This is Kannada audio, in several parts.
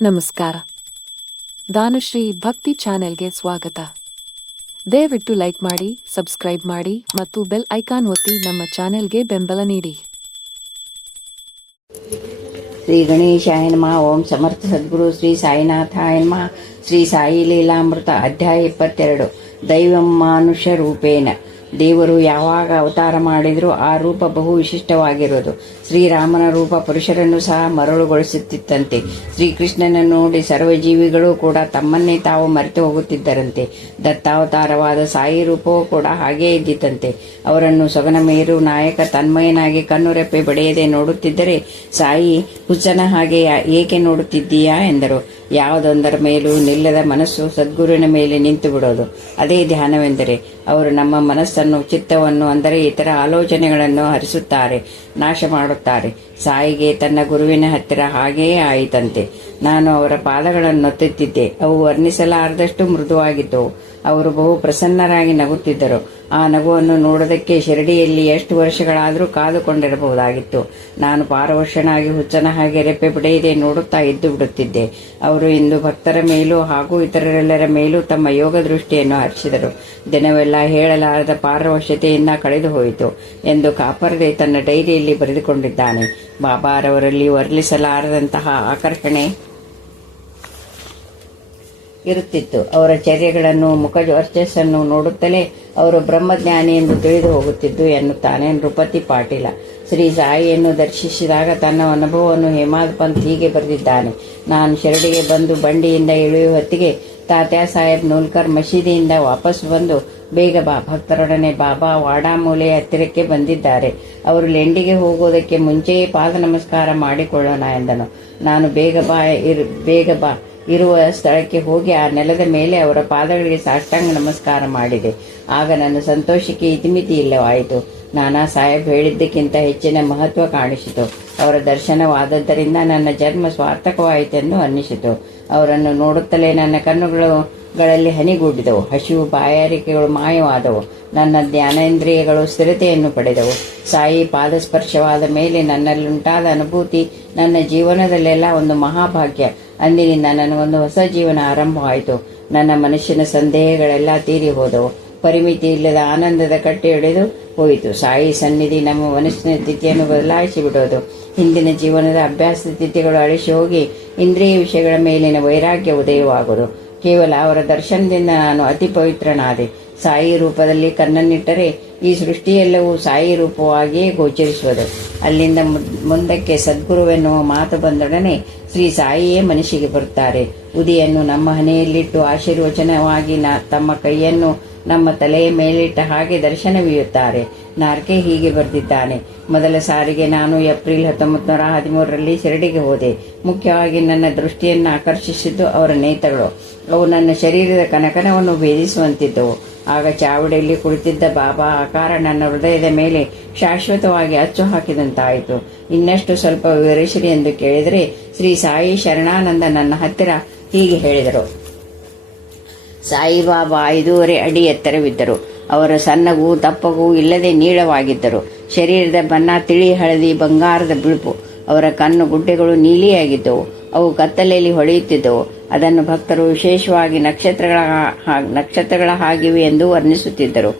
ನಮಸ್ಕಾರ. ದಾನುಶ್ರೀ ಭಕ್ತಿ ಚಾನೆಲ್ಗೆ ಸ್ವಾಗತ. ದಯವಿಟ್ಟು ಲೈಕ್ ಮಾಡಿ, ಸಬ್ಸ್ಕ್ರೈಬ್ ಮಾಡಿ ಮತ್ತು ಬೆಲ್ ಐಕಾನ್ ಒತ್ತಿ ನಮ್ಮ ಚಾನೆಲ್ಗೆ ಬೆಂಬಲ ನೀಡಿ. ಶ್ರೀ ಗಣೇಶಾಯ ನಮಃ. ಓಂ ಸಮರ್ಥ ಸದ್ಗುರು ಶ್ರೀ ಸಾಯಿನಾಥಾಯ ನಮಃ. ಶ್ರೀ ಸಾಯಿ ಲೀಲಾಮೃತ ಅಧ್ಯಾಯ 22. ದೈವಂ ಮಾನುಷ ರೂಪೇಣ. ದೇವರು ಯಾವಾಗ ಅವತಾರ ಮಾಡಿದರೂ ಆ ರೂಪ ಬಹು ವಿಶಿಷ್ಟವಾಗಿರುವುದು. ಶ್ರೀರಾಮನ ರೂಪ ಪುರುಷರನ್ನು ಸಹ ಮರಳುಗೊಳಿಸುತ್ತಿತ್ತಂತೆ. ಶ್ರೀಕೃಷ್ಣನನ್ನು ನೋಡಿ ಸರ್ವಜೀವಿಗಳು ಕೂಡ ತಮ್ಮನ್ನೇ ತಾವು ಮರೆತು ಹೋಗುತ್ತಿದ್ದರಂತೆ. ದತ್ತಾವತಾರವಾದ ಸಾಯಿ ರೂಪವೂ ಕೂಡ ಹಾಗೇ ಇದ್ದಿತಂತೆ. ಅವರನ್ನು ಸೊಗನ ಮೇರು ನಾಯಕ ತನ್ಮಯನಾಗಿ ಕಣ್ಣುರೆಪ್ಪೆ ಬಡಿಯದೆ ನೋಡುತ್ತಿದ್ದರೆ, ಸಾಯಿ ಹುಚ್ಚನ ಹಾಗೆ ಏಕೆ ನೋಡುತ್ತಿದ್ದೀಯಾ ಎಂದರು. ಯಾವುದೊಂದರ ಮೇಲೂ ನಿಲ್ಲದ ಮನಸ್ಸು ಸದ್ಗುರುವಿನ ಮೇಲೆ ನಿಂತು ಬಿಡೋದು, ಅದೇ ಧ್ಯಾನವೆಂದರೆ. ಅವರು ನಮ್ಮ ಮನಸ್ಸನ್ನು, ಚಿತ್ತವನ್ನು, ಅಂದರೆ ಇತರ ಆಲೋಚನೆಗಳನ್ನು ಹರಿಸುತ್ತಾರೆ, ನಾಶ ಮಾಡುತ್ತಾರೆ. ಸಾಯಿಗೆ ತನ್ನ ಗುರುವಿನ ಹತ್ತಿರ ಹಾಗೆಯೇ ಆಯಿತಂತೆ. ನಾನು ಅವರ ಪಾದಗಳನ್ನು ಒತ್ತುತ್ತಿದ್ದೆ. ಅವು ವರ್ಣಿಸಲಾರದಷ್ಟು ಮೃದುವಾಗಿದ್ದವು. ಅವರು ಬಹು ಪ್ರಸನ್ನರಾಗಿ ನಗುತ್ತಿದ್ದರು. ಆ ನಗುವನ್ನು ನೋಡೋದಕ್ಕೆ ಶಿರಡಿಯಲ್ಲಿ ಎಷ್ಟು ವರ್ಷಗಳಾದರೂ ಕಾದುಕೊಂಡಿರಬಹುದಾಗಿತ್ತು. ನಾನು ಪಾರವಶನಾಗಿ ಹುಚ್ಚನ ಹಾಗೆ ರೆಪ್ಪೆ ಬಿಡೆಯದೆ ನೋಡುತ್ತಾ ಇದ್ದು ಬಿಡುತ್ತಿದ್ದೆ. ಅವರು ಇಂದು ಭಕ್ತರ ಮೇಲೂ ಹಾಗೂ ಇತರರೆಲ್ಲರ ಮೇಲೂ ತಮ್ಮ ಯೋಗ ದೃಷ್ಟಿಯನ್ನು ಹರಿಸಿದರು. ದಿನವೆಲ್ಲ ಹೇಳಲಾರದ ಪಾರವಶತೆಯಿಂದ ಕಳೆದು ಹೋಯಿತು ಎಂದು ಕಾಪರ್ದೆ ತನ್ನ ಡೈರಿಯಲ್ಲಿ ಬರೆದುಕೊಂಡಿದ್ದಾನೆ. ಬಾಬಾರವರಲ್ಲಿ ವರ್ಣಿಸಲಾರದಂತಹ ಆಕರ್ಷಣೆ ಇರುತ್ತಿತ್ತು. ಅವರ ಚರ್ಯೆಗಳನ್ನು, ಮುಖ ವರ್ಚಸ್ಸನ್ನು ನೋಡುತ್ತಲೇ ಅವರು ಬ್ರಹ್ಮಜ್ಞಾನಿ ಎಂದು ತಿಳಿದು ಹೋಗುತ್ತಿದ್ದು ಎನ್ನುತ್ತಾನೆ ನೃಪತಿ ಪಾಟೀಲ. ಶ್ರೀ ಸಾಯಿಯನ್ನು ದರ್ಶಿಸಿದಾಗ ತನ್ನ ಅನುಭವವನ್ನು ಹೇಮಾದ್ ಪಂತ್ ಹೀಗೆ ಬರೆದಿದ್ದಾನೆ. ನಾನು ಶಿರಡಿಗೆ ಬಂದು ಬಂಡಿಯಿಂದ ಇಳಿಯುವ ಹೊತ್ತಿಗೆ ತಾತ್ಯಾ ಸಾಹೇಬ್ ನೂಲ್ಕರ್ ಮಸೀದಿಯಿಂದ ವಾಪಸ್ ಬಂದು, ಬೇಗ ಬಾ, ಭಕ್ತರೊಡನೆ ಬಾಬಾ ವಾಡಾಮೂಲೆಯ ಹತ್ತಿರಕ್ಕೆ ಬಂದಿದ್ದಾರೆ. ಅವರು ಲೆಂಡಿಗೆ ಹೋಗುವುದಕ್ಕೆ ಮುಂಚೆಯೇ ಪಾದ ನಮಸ್ಕಾರ ಮಾಡಿಕೊಳ್ಳೋಣ ಎಂದನು. ನಾನು ಬೇಗ ಬಾ ಇರುವ ಸ್ಥಳಕ್ಕೆ ಹೋಗಿ ಆ ನೆಲದ ಮೇಲೆ ಅವರ ಪಾದಗಳಿಗೆ ಸಾಷ್ಟಾಂಗ ನಮಸ್ಕಾರ ಮಾಡಿದೆ. ಆಗ ನನ್ನ ಸಂತೋಷಕ್ಕೆ ಇತಿಮಿತಿ ಇಲ್ಲವಾಯಿತು. ನಾನಾ ಸಾಹೇಬ್ ಹೇಳಿದ್ದಕ್ಕಿಂತ ಹೆಚ್ಚಿನ ಮಹತ್ವ ಕಾಣಿಸಿತು. ಅವರ ದರ್ಶನವಾದದ್ದರಿಂದ ನನ್ನ ಜನ್ಮ ಸಾರ್ಥಕವಾಯಿತೆಂದು ಅನ್ನಿಸಿತು. ಅವರನ್ನು ನೋಡುತ್ತಲೇ ನನ್ನ ಕಣ್ಣುಗಳಲ್ಲಿ ಹನಿಗೂಡಿದವು. ಹಸಿವು, ಬಾಯಾರಿಕೆಗಳು ಮಾಯವಾದವು. ನನ್ನ ಜ್ಞಾನೇಂದ್ರಿಯಗಳು ಸ್ಥಿರತೆಯನ್ನು ಪಡೆದವು. ಸಾಯಿ ಪಾದಸ್ಪರ್ಶವಾದ ಮೇಲೆ ನನ್ನಲ್ಲುಂಟಾದ ಅನುಭೂತಿ ನನ್ನ ಜೀವನದಲ್ಲೆಲ್ಲ ಒಂದು ಮಹಾಭಾಗ್ಯ. ಅಂದಿನಿಂದ ನನಗೊಂದು ಹೊಸ ಜೀವನ ಆರಂಭವಾಯಿತು. ನನ್ನ ಮನುಷ್ಯನ ಸಂದೇಹಗಳೆಲ್ಲ ತೀರಿ ಹೋದವು. ಪರಿಮಿತಿ ಇಲ್ಲದ ಆನಂದದ ಕಟ್ಟೆ ಹಿಡಿದು ಹೋಯಿತು. ಸಾಯಿ ಸನ್ನಿಧಿ ನಮ್ಮ ಮನಸ್ಸಿನ ಸ್ಥಿತಿಯನ್ನು ಬದಲಾಯಿಸಿ ಬಿಡೋದು. ಹಿಂದಿನ ಜೀವನದ ಅಭ್ಯಾಸ ಸ್ಥಿತಿಗಳು ಅಳಿಸಿ ಹೋಗಿ ಇಂದ್ರಿಯ ವಿಷಯಗಳ ಮೇಲಿನ ವೈರಾಗ್ಯ ಉದಯವಾಗುವುದು. ಕೇವಲ ಅವರ ದರ್ಶನದಿಂದ ನಾನು ಅತಿ ಪವಿತ್ರನಾದೆ. ಸಾಯಿ ರೂಪದಲ್ಲಿ ಕಣ್ಣನ್ನಿಟ್ಟರೆ ಈ ಸೃಷ್ಟಿಯೆಲ್ಲವೂ ಸಾಯಿ ರೂಪವಾಗಿಯೇ ಗೋಚರಿಸುವುದು. ಅಲ್ಲಿಂದ ಮುಂದಕ್ಕೆ ಸದ್ಗುರುವೆನ್ನುವ ಮಾತು ಬಂದೊಡನೆ ಶ್ರೀ ಸಾಯಿಯೇ ಮನಸ್ಸಿಗೆ ಬರುತ್ತಾರೆ. ಉದಿಯನ್ನು ನಮ್ಮ ಹಣೆಯಲ್ಲಿಟ್ಟು ಆಶೀರ್ವಚನವಾಗಿ ತಮ್ಮ ಕೈಯನ್ನು ನಮ್ಮ ತಲೆಯ ಮೇಲಿಟ್ಟ ಹಾಗೆ ದರ್ಶನವೀಯುತ್ತಾರೆ. ನಾರ್ಕೆ ಹೀಗೆ ಬರೆದಿದ್ದಾನೆ. ಮೊದಲ ಸಾರಿಗೆ ನಾನು ಏಪ್ರಿಲ್ 1913ರಲ್ಲಿ ಶಿರಡಿಗೆ ಹೋದೆ. ಮುಖ್ಯವಾಗಿ ನನ್ನ ದೃಷ್ಟಿಯನ್ನು ಆಕರ್ಷಿಸಿದ್ದು ಅವರ ನೇತ್ರಗಳು. ಅವು ನನ್ನ ಶರೀರದ ಕನಕನವನ್ನು ಭೇದಿಸುವಂತಿದ್ದವು. ಆಗ ಚಾವಡಿಯಲ್ಲಿ ಕುಳಿತಿದ್ದ ಬಾಬಾ ಆಕಾರ ನನ್ನ ಹೃದಯದ ಮೇಲೆ ಶಾಶ್ವತವಾಗಿ ಅಚ್ಚು ಹಾಕಿದಂತಾಯಿತು. ಇನ್ನಷ್ಟು ಸ್ವಲ್ಪ ವಿವರಿಸಿರಿ ಎಂದು ಕೇಳಿದರೆ ಶ್ರೀ ಸಾಯಿ ಶರಣಾನಂದ ನನ್ನ ಹತ್ತಿರ ಹೀಗೆ ಹೇಳಿದರು. ಸಾಯಿಬಾಬಾ 5.5 ಅಡಿ ಎತ್ತರವಿದ್ದರು. ಅವರ ಸಣ್ಣಗೂ ದಪ್ಪಗೂ ಇಲ್ಲದೆ ನೀಳವಾಗಿದ್ದರು. ಶರೀರದ ಬಣ್ಣ ತಿಳಿ ಹಳದಿ ಬಂಗಾರದ ಬಿಳುಪು. ಅವರ ಕಣ್ಣು ಗುಡ್ಡೆಗಳು ನೀಲಿಯಾಗಿದ್ದವು. ಅವು ಕತ್ತಲೆಯಲ್ಲಿ ಹೊಳೆಯುತ್ತಿದ್ದವು. ಅದನ್ನು ಭಕ್ತರು ವಿಶೇಷವಾಗಿ ನಕ್ಷತ್ರಗಳ ಹಾಗಿವೆ ಎಂದು ವರ್ಣಿಸುತ್ತಿದ್ದರು.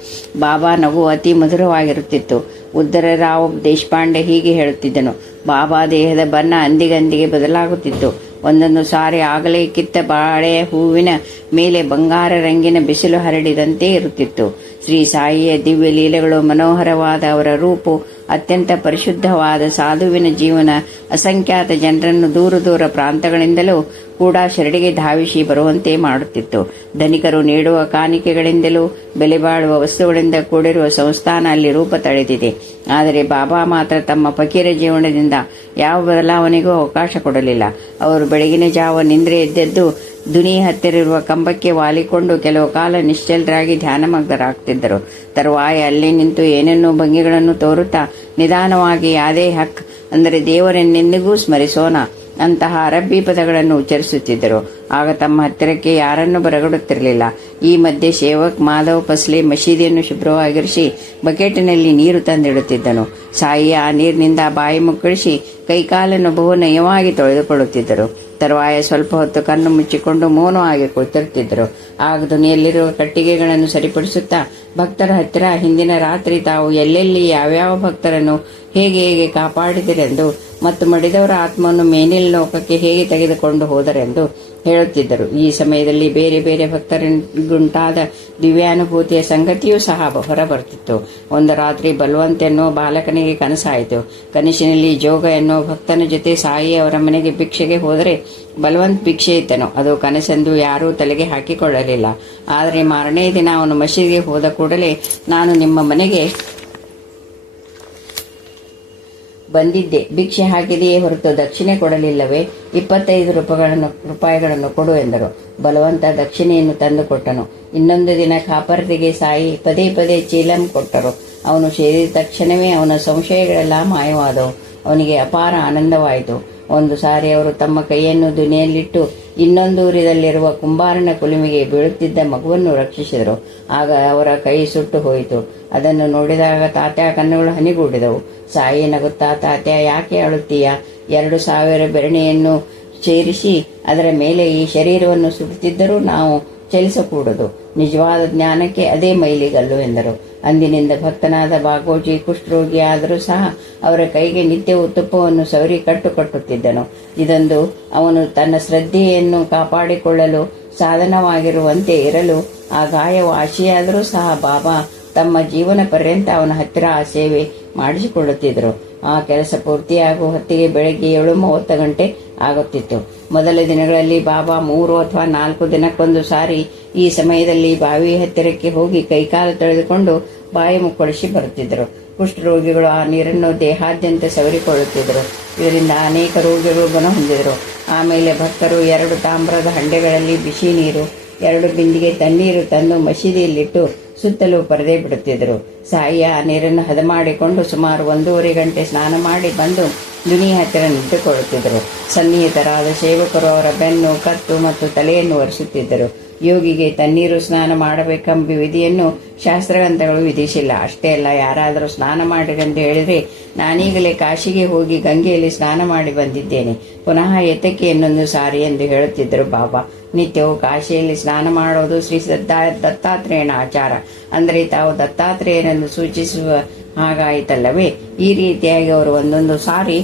ಬಾಬಾ ನಗು ಅತಿ ಮಧುರವಾಗಿರುತ್ತಿತ್ತು. ಉದ್ದರರಾವ್ ದೇಶಪಾಂಡೆ ಹೀಗೆ ಹೇಳುತ್ತಿದ್ದನು. ಬಾಬಾ ದೇಹದ ಬಣ್ಣ ಅಂದಿಗಂದಿಗೆ ಬದಲಾಗುತ್ತಿತ್ತು. ಒಂದೊಂದು ಸಾರಿ ಆಗಲೇ ಕಿತ್ತ ಬಾಳೆಯ ಹೂವಿನ ಮೇಲೆ ಬಂಗಾರ ರಂಗಿನ ಬಿಸಿಲು ಹರಡಿದಂತೆ ಇರುತ್ತಿತ್ತು. ಶ್ರೀ ಸಾಯಿಯ ದಿವ್ಯ ಲೀಲೆಗಳು ಮನೋಹರವಾದ. ಅವರ ರೂಪು ಅತ್ಯಂತ ಪರಿಶುದ್ಧವಾದ ಸಾಧುವಿನ ಜೀವನ ಅಸಂಖ್ಯಾತ ಜನರನ್ನು ದೂರ ದೂರ ಪ್ರಾಂತಗಳಿಂದಲೂ ಕೂಡ ಶಿರಡಿಗೆ ಧಾವಿಸಿ ಬರುವಂತೆ ಮಾಡುತ್ತಿತ್ತು. ಧನಿಕರು ನೀಡುವ ಕಾಣಿಕೆಗಳಿಂದಲೂ ಬೆಲೆ ಬಾಳುವ ವಸ್ತುಗಳಿಂದ ಕೂಡಿರುವ ಸಂಸ್ಥಾನ ಅಲ್ಲಿ ರೂಪ ತಳೆದಿದೆ. ಆದರೆ ಬಾಬಾ ಮಾತ್ರ ತಮ್ಮ ಫಕೀರ ಜೀವನದಿಂದ ಯಾವ ಬದಲಾವಣೆಗೂ ಅವಕಾಶ ಕೊಡಲಿಲ್ಲ. ಅವರು ಬೆಳಗಿನ ಜಾವ ನಿಂದ್ರೆ ಎದ್ದೆದ್ದು ದುನಿಯ ಹತ್ತಿರ ಇರುವ ಕಂಬಕ್ಕೆ ವಾಲಿಕೊಂಡು ಕೆಲವು ಕಾಲ ನಿಶ್ಚಲರಾಗಿ ಧ್ಯಾನಮಗ್ನರಾಗ್ತಿದ್ದರು. ತರುವಾಯ ಅಲ್ಲಿ ನಿಂತು ಏನೇನೋ ಭಂಗಿಗಳನ್ನು ತೋರುತ್ತಾ ನಿಧಾನವಾಗಿ ಯಾದೇ ಹಕ್, ಅಂದರೆ ದೇವರನ್ನೆಂದಿಗೂ ಸ್ಮರಿಸೋಣ ಅಂತಹ ಅರಬ್ಬಿ ಪದಗಳನ್ನು ಉಚ್ಚರಿಸುತ್ತಿದ್ದರು. ಆಗ ತಮ್ಮ ಹತ್ತಿರಕ್ಕೆ ಯಾರನ್ನೂ ಬರಗಡುತ್ತಿರಲಿಲ್ಲ. ಈ ಮಧ್ಯೆ ಸೇವಕ್ ಮಾಧವ್ ಪಸ್ಲೆ ಮಸೀದಿಯನ್ನು ಶುಭ್ರವಾಗಿರಿಸಿ ಬಕೆಟಿನಲ್ಲಿ ನೀರು ತಂದಿಡುತ್ತಿದ್ದನು. ಸಾಯಿ ಆ ನೀರಿನಿಂದ ಬಾಯಿ ಮುಕ್ಕಳಿಸಿ ಕೈಕಾಲನ್ನು ಬಹು ನಯವಾಗಿ ತೊಳೆದುಕೊಳ್ಳುತ್ತಿದ್ದರು. ತರುವಾಯ ಸ್ವಲ್ಪ ಹೊತ್ತು ಕಣ್ಣು ಮುಚ್ಚಿಕೊಂಡು ಮೌನವಾಗಿ ಕುಳಿತಿರ್ತಿದ್ರು. ಆಗ ಧ್ವನಿಯಲ್ಲಿರುವ ಕಟ್ಟಿಗೆಗಳನ್ನು ಸರಿಪಡಿಸುತ್ತಾ ಭಕ್ತರ ಹತ್ತಿರ ಹಿಂದಿನ ರಾತ್ರಿ ತಾವು ಎಲ್ಲೆಲ್ಲಿ ಯಾವ್ಯಾವ ಭಕ್ತರನ್ನು ಹೇಗೆ ಹೇಗೆ ಕಾಪಾಡಿದರೆಂದು ಮತ್ತು ಮಡಿದವರ ಆತ್ಮವನ್ನು ಮೇನಿನ ಲೋಕಕ್ಕೆ ಹೇಗೆ ತೆಗೆದುಕೊಂಡು ಹೋದರೆಂದು ಹೇಳುತ್ತಿದ್ದರು. ಈ ಸಮಯದಲ್ಲಿ ಬೇರೆ ಬೇರೆ ಭಕ್ತರಿಗುಂಟಾದ ದಿವ್ಯಾನುಭೂತಿಯ ಸಂಗತಿಯೂ ಸಹ ಹೊರಬರುತ್ತಿತ್ತು. ಒಂದು ರಾತ್ರಿ ಬಲವಂತ ಎನ್ನುವ ಬಾಲಕನಿಗೆ ಕನಸಾಯಿತು. ಕನಸಿನಲ್ಲಿ ಜೋಗ ಎನ್ನುವ ಭಕ್ತನ ಜೊತೆ ಸಾಯಿ ಅವರ ಮನೆಗೆ ಭಿಕ್ಷೆಗೆ ಹೋದರೆ ಬಲವಂತ್ ಭಿಕ್ಷೆ ಇತ್ತನು. ಅದು ಕನಸೆಂದು ಯಾರೂ ತಲೆಗೆ ಹಾಕಿಕೊಳ್ಳಲಿಲ್ಲ. ಆದರೆ ಮಾರನೇ ದಿನ ಅವನು ಮಸೀದಿಗೆ ಹೋದ ಕೂಡಲೇ ನಾನು ನಿಮ್ಮ ಮನೆಗೆ ಬಂದಿದ್ದೆ, ಭಿಕ್ಷೆ ಹಾಕಿದೆಯೇ ಹೊರತು ದಕ್ಷಿಣೆ ಕೊಡಲಿಲ್ಲವೇ? 25 ರೂಪಾಯಿಗಳನ್ನು ಕೊಡು ಎಂದರು. ಬಲವಂತ ದಕ್ಷಿಣೆಯನ್ನು ತಂದು ಕೊಟ್ಟನು. ಇನ್ನೊಂದು ದಿನ ಖಾಪರ್ದಿಗೆ ಸಾಯಿ ಪದೇ ಪದೇ ಚೀಲಂ ಕೊಟ್ಟರು. ಅವನು ಸೇರಿದ ತಕ್ಷಣವೇ ಅವನ ಸಂಶಯಗಳೆಲ್ಲ ಮಾಯವಾದವು. ಅವನಿಗೆ ಅಪಾರ ಆನಂದವಾಯಿತು. ಒಂದು ಸಾರಿ ಅವರು ತಮ್ಮ ಕೈಯನ್ನು ದುನಿಯಲ್ಲಿಟ್ಟು ಇನ್ನೊಂದೂರಿನಲ್ಲಿರುವ ಕುಂಬಾರನ ಕುಲುಮೆಗೆ ಬೀಳುತ್ತಿದ್ದ ಮಗುವನ್ನು ರಕ್ಷಿಸಿದರು. ಆಗ ಅವರ ಕೈ ಸುಟ್ಟು ಹೋಯಿತು. ಅದನ್ನು ನೋಡಿದಾಗ ತಾತ್ಯ ಕಣ್ಣುಗಳು ಹನಿಗೂಡಿದವು. ಸಾಯಿ ನಗುತ್ತಾ, ತಾತ್ಯ ಯಾಕೆ ಅಳುತ್ತೀಯ? 2,000 ಬೆರಣಿಯನ್ನು ಸೇರಿಸಿ ಅದರ ಮೇಲೆ ಈ ಶರೀರವನ್ನು ಸುಡುತ್ತಿದ್ದರೂ ನಾವು ಚಲಿಸಕೂಡದು. ನಿಜವಾದ ಜ್ಞಾನಕ್ಕೆ ಅದೇ ಮೈಲಿಗಲ್ಲು ಎಂದರು. ಅಂದಿನಿಂದ ಭಕ್ತನಾದ ಬಾಗೋಜಿ ಕುಷ್ಠರೋಗಿ ಆದರೂ ಸಹ ಅವರ ಕೈಗೆ ನಿತ್ಯವೂ ತುಪ್ಪವನ್ನು ಸವರಿ ಕಟ್ಟುತ್ತಿದ್ದನು. ಇದೊಂದು ಅವನು ತನ್ನ ಶ್ರದ್ಧೆಯನ್ನು ಕಾಪಾಡಿಕೊಳ್ಳಲು ಸಾಧನವಾಗಿರುವಂತೆ ಇರಲು ಆ ಗಾಯ ವಾಸಿಯಾದರೂ ಸಹ ಬಾಬಾ ತಮ್ಮ ಜೀವನ ಪರ್ಯಂತ ಅವನ ಹತ್ತಿರ ಆ ಸೇವೆ ಮಾಡಿಸಿಕೊಳ್ಳುತ್ತಿದ್ದರು. ಆ ಕೆಲಸ ಪೂರ್ತಿಯಾಗುವ ಹೊತ್ತಿಗೆ ಬೆಳಗ್ಗೆ 7:30 ಗಂಟೆ ಆಗುತ್ತಿತ್ತು. ಮೊದಲ ದಿನಗಳಲ್ಲಿ ಬಾಬಾ 3 ಅಥವಾ 4 ದಿನಕ್ಕೊಂದು ಸಾರಿ ಈ ಸಮಯದಲ್ಲಿ ಬಾವಿ ಹತ್ತಿರಕ್ಕೆ ಹೋಗಿ ಕೈಕಾಲು ತೊಳೆದುಕೊಂಡು ಬಾಯಿ ಮುಕ್ಕಳಿಸಿ ಬರುತ್ತಿದ್ದರು. ಕುಷ್ಠರೋಗಿಗಳು ಆ ನೀರನ್ನು ದೇಹಾದ್ಯಂತ ಸವರಿಕೊಳ್ಳುತ್ತಿದ್ದರು. ಇದರಿಂದ ಅನೇಕ ರೋಗಿಗಳು ಗುಣ ಹೊಂದಿದರು. ಆಮೇಲೆ ಭಕ್ತರು 2 ತಾಮ್ರದ ಹಂಡೆಗಳಲ್ಲಿ ಬಿಸಿ ನೀರು, 2 ಬಿಂದಿಗೆ ತಣ್ಣೀರು ತಂದು ಮಸೀದಿಯಲ್ಲಿಟ್ಟು ಸುತ್ತಲೂ ಪರದೆ ಬಿಡುತ್ತಿದ್ದರು. ಸಾಯಿ ಆ ನೀರನ್ನು ಹದ ಮಾಡಿಕೊಂಡು ಸುಮಾರು 1.5 ಗಂಟೆ ಸ್ನಾನ ಮಾಡಿ ಬಂದು ದುನಿಯ ಹತ್ತಿರ ನಿಂತುಕೊಳ್ಳುತ್ತಿದ್ದರು. ಸನ್ನಿಹಿತರಾದ ಸೇವಕರು ಅವರ ಬೆನ್ನು, ಕತ್ತು ಮತ್ತು ತಲೆಯನ್ನು ಒರೆಸುತ್ತಿದ್ದರು. ಯೋಗಿಗೆ ತಣ್ಣೀರು ಸ್ನಾನ ಮಾಡಬೇಕೆಂಬ ವಿಧಿಯನ್ನು ಶಾಸ್ತ್ರಗ್ರಂಥಗಳು ವಿಧಿಸಿಲ್ಲ. ಅಷ್ಟೇ ಅಲ್ಲ, ಯಾರಾದರೂ ಸ್ನಾನ ಮಾಡಿರೆಂದು ಹೇಳಿದರೆ ನಾನೀಗಲೇ ಕಾಶಿಗೆ ಹೋಗಿ ಗಂಗೆಯಲ್ಲಿ ಸ್ನಾನ ಮಾಡಿ ಬಂದಿದ್ದೇನೆ, ಪುನಃ ಎತ್ತಕ್ಕೆ ಇನ್ನೊಂದು ಸಾರಿ ಎಂದು ಹೇಳುತ್ತಿದ್ದರು ಬಾಬಾ. ನಿತ್ಯವೂ ಕಾಶಿಯಲ್ಲಿ ಸ್ನಾನ ಮಾಡೋದು ಶ್ರೀ ದತ್ತಾತ್ರೇಯನ ಆಚಾರ. ಅಂದರೆ ತಾವು ದತ್ತಾತ್ರೇಯನೆಂದು ಸೂಚಿಸುವ ಹಾಗಾಯಿತಲ್ಲವೇ? ಈ ರೀತಿಯಾಗಿ ಅವರು ಒಂದೊಂದು ಸಾರಿ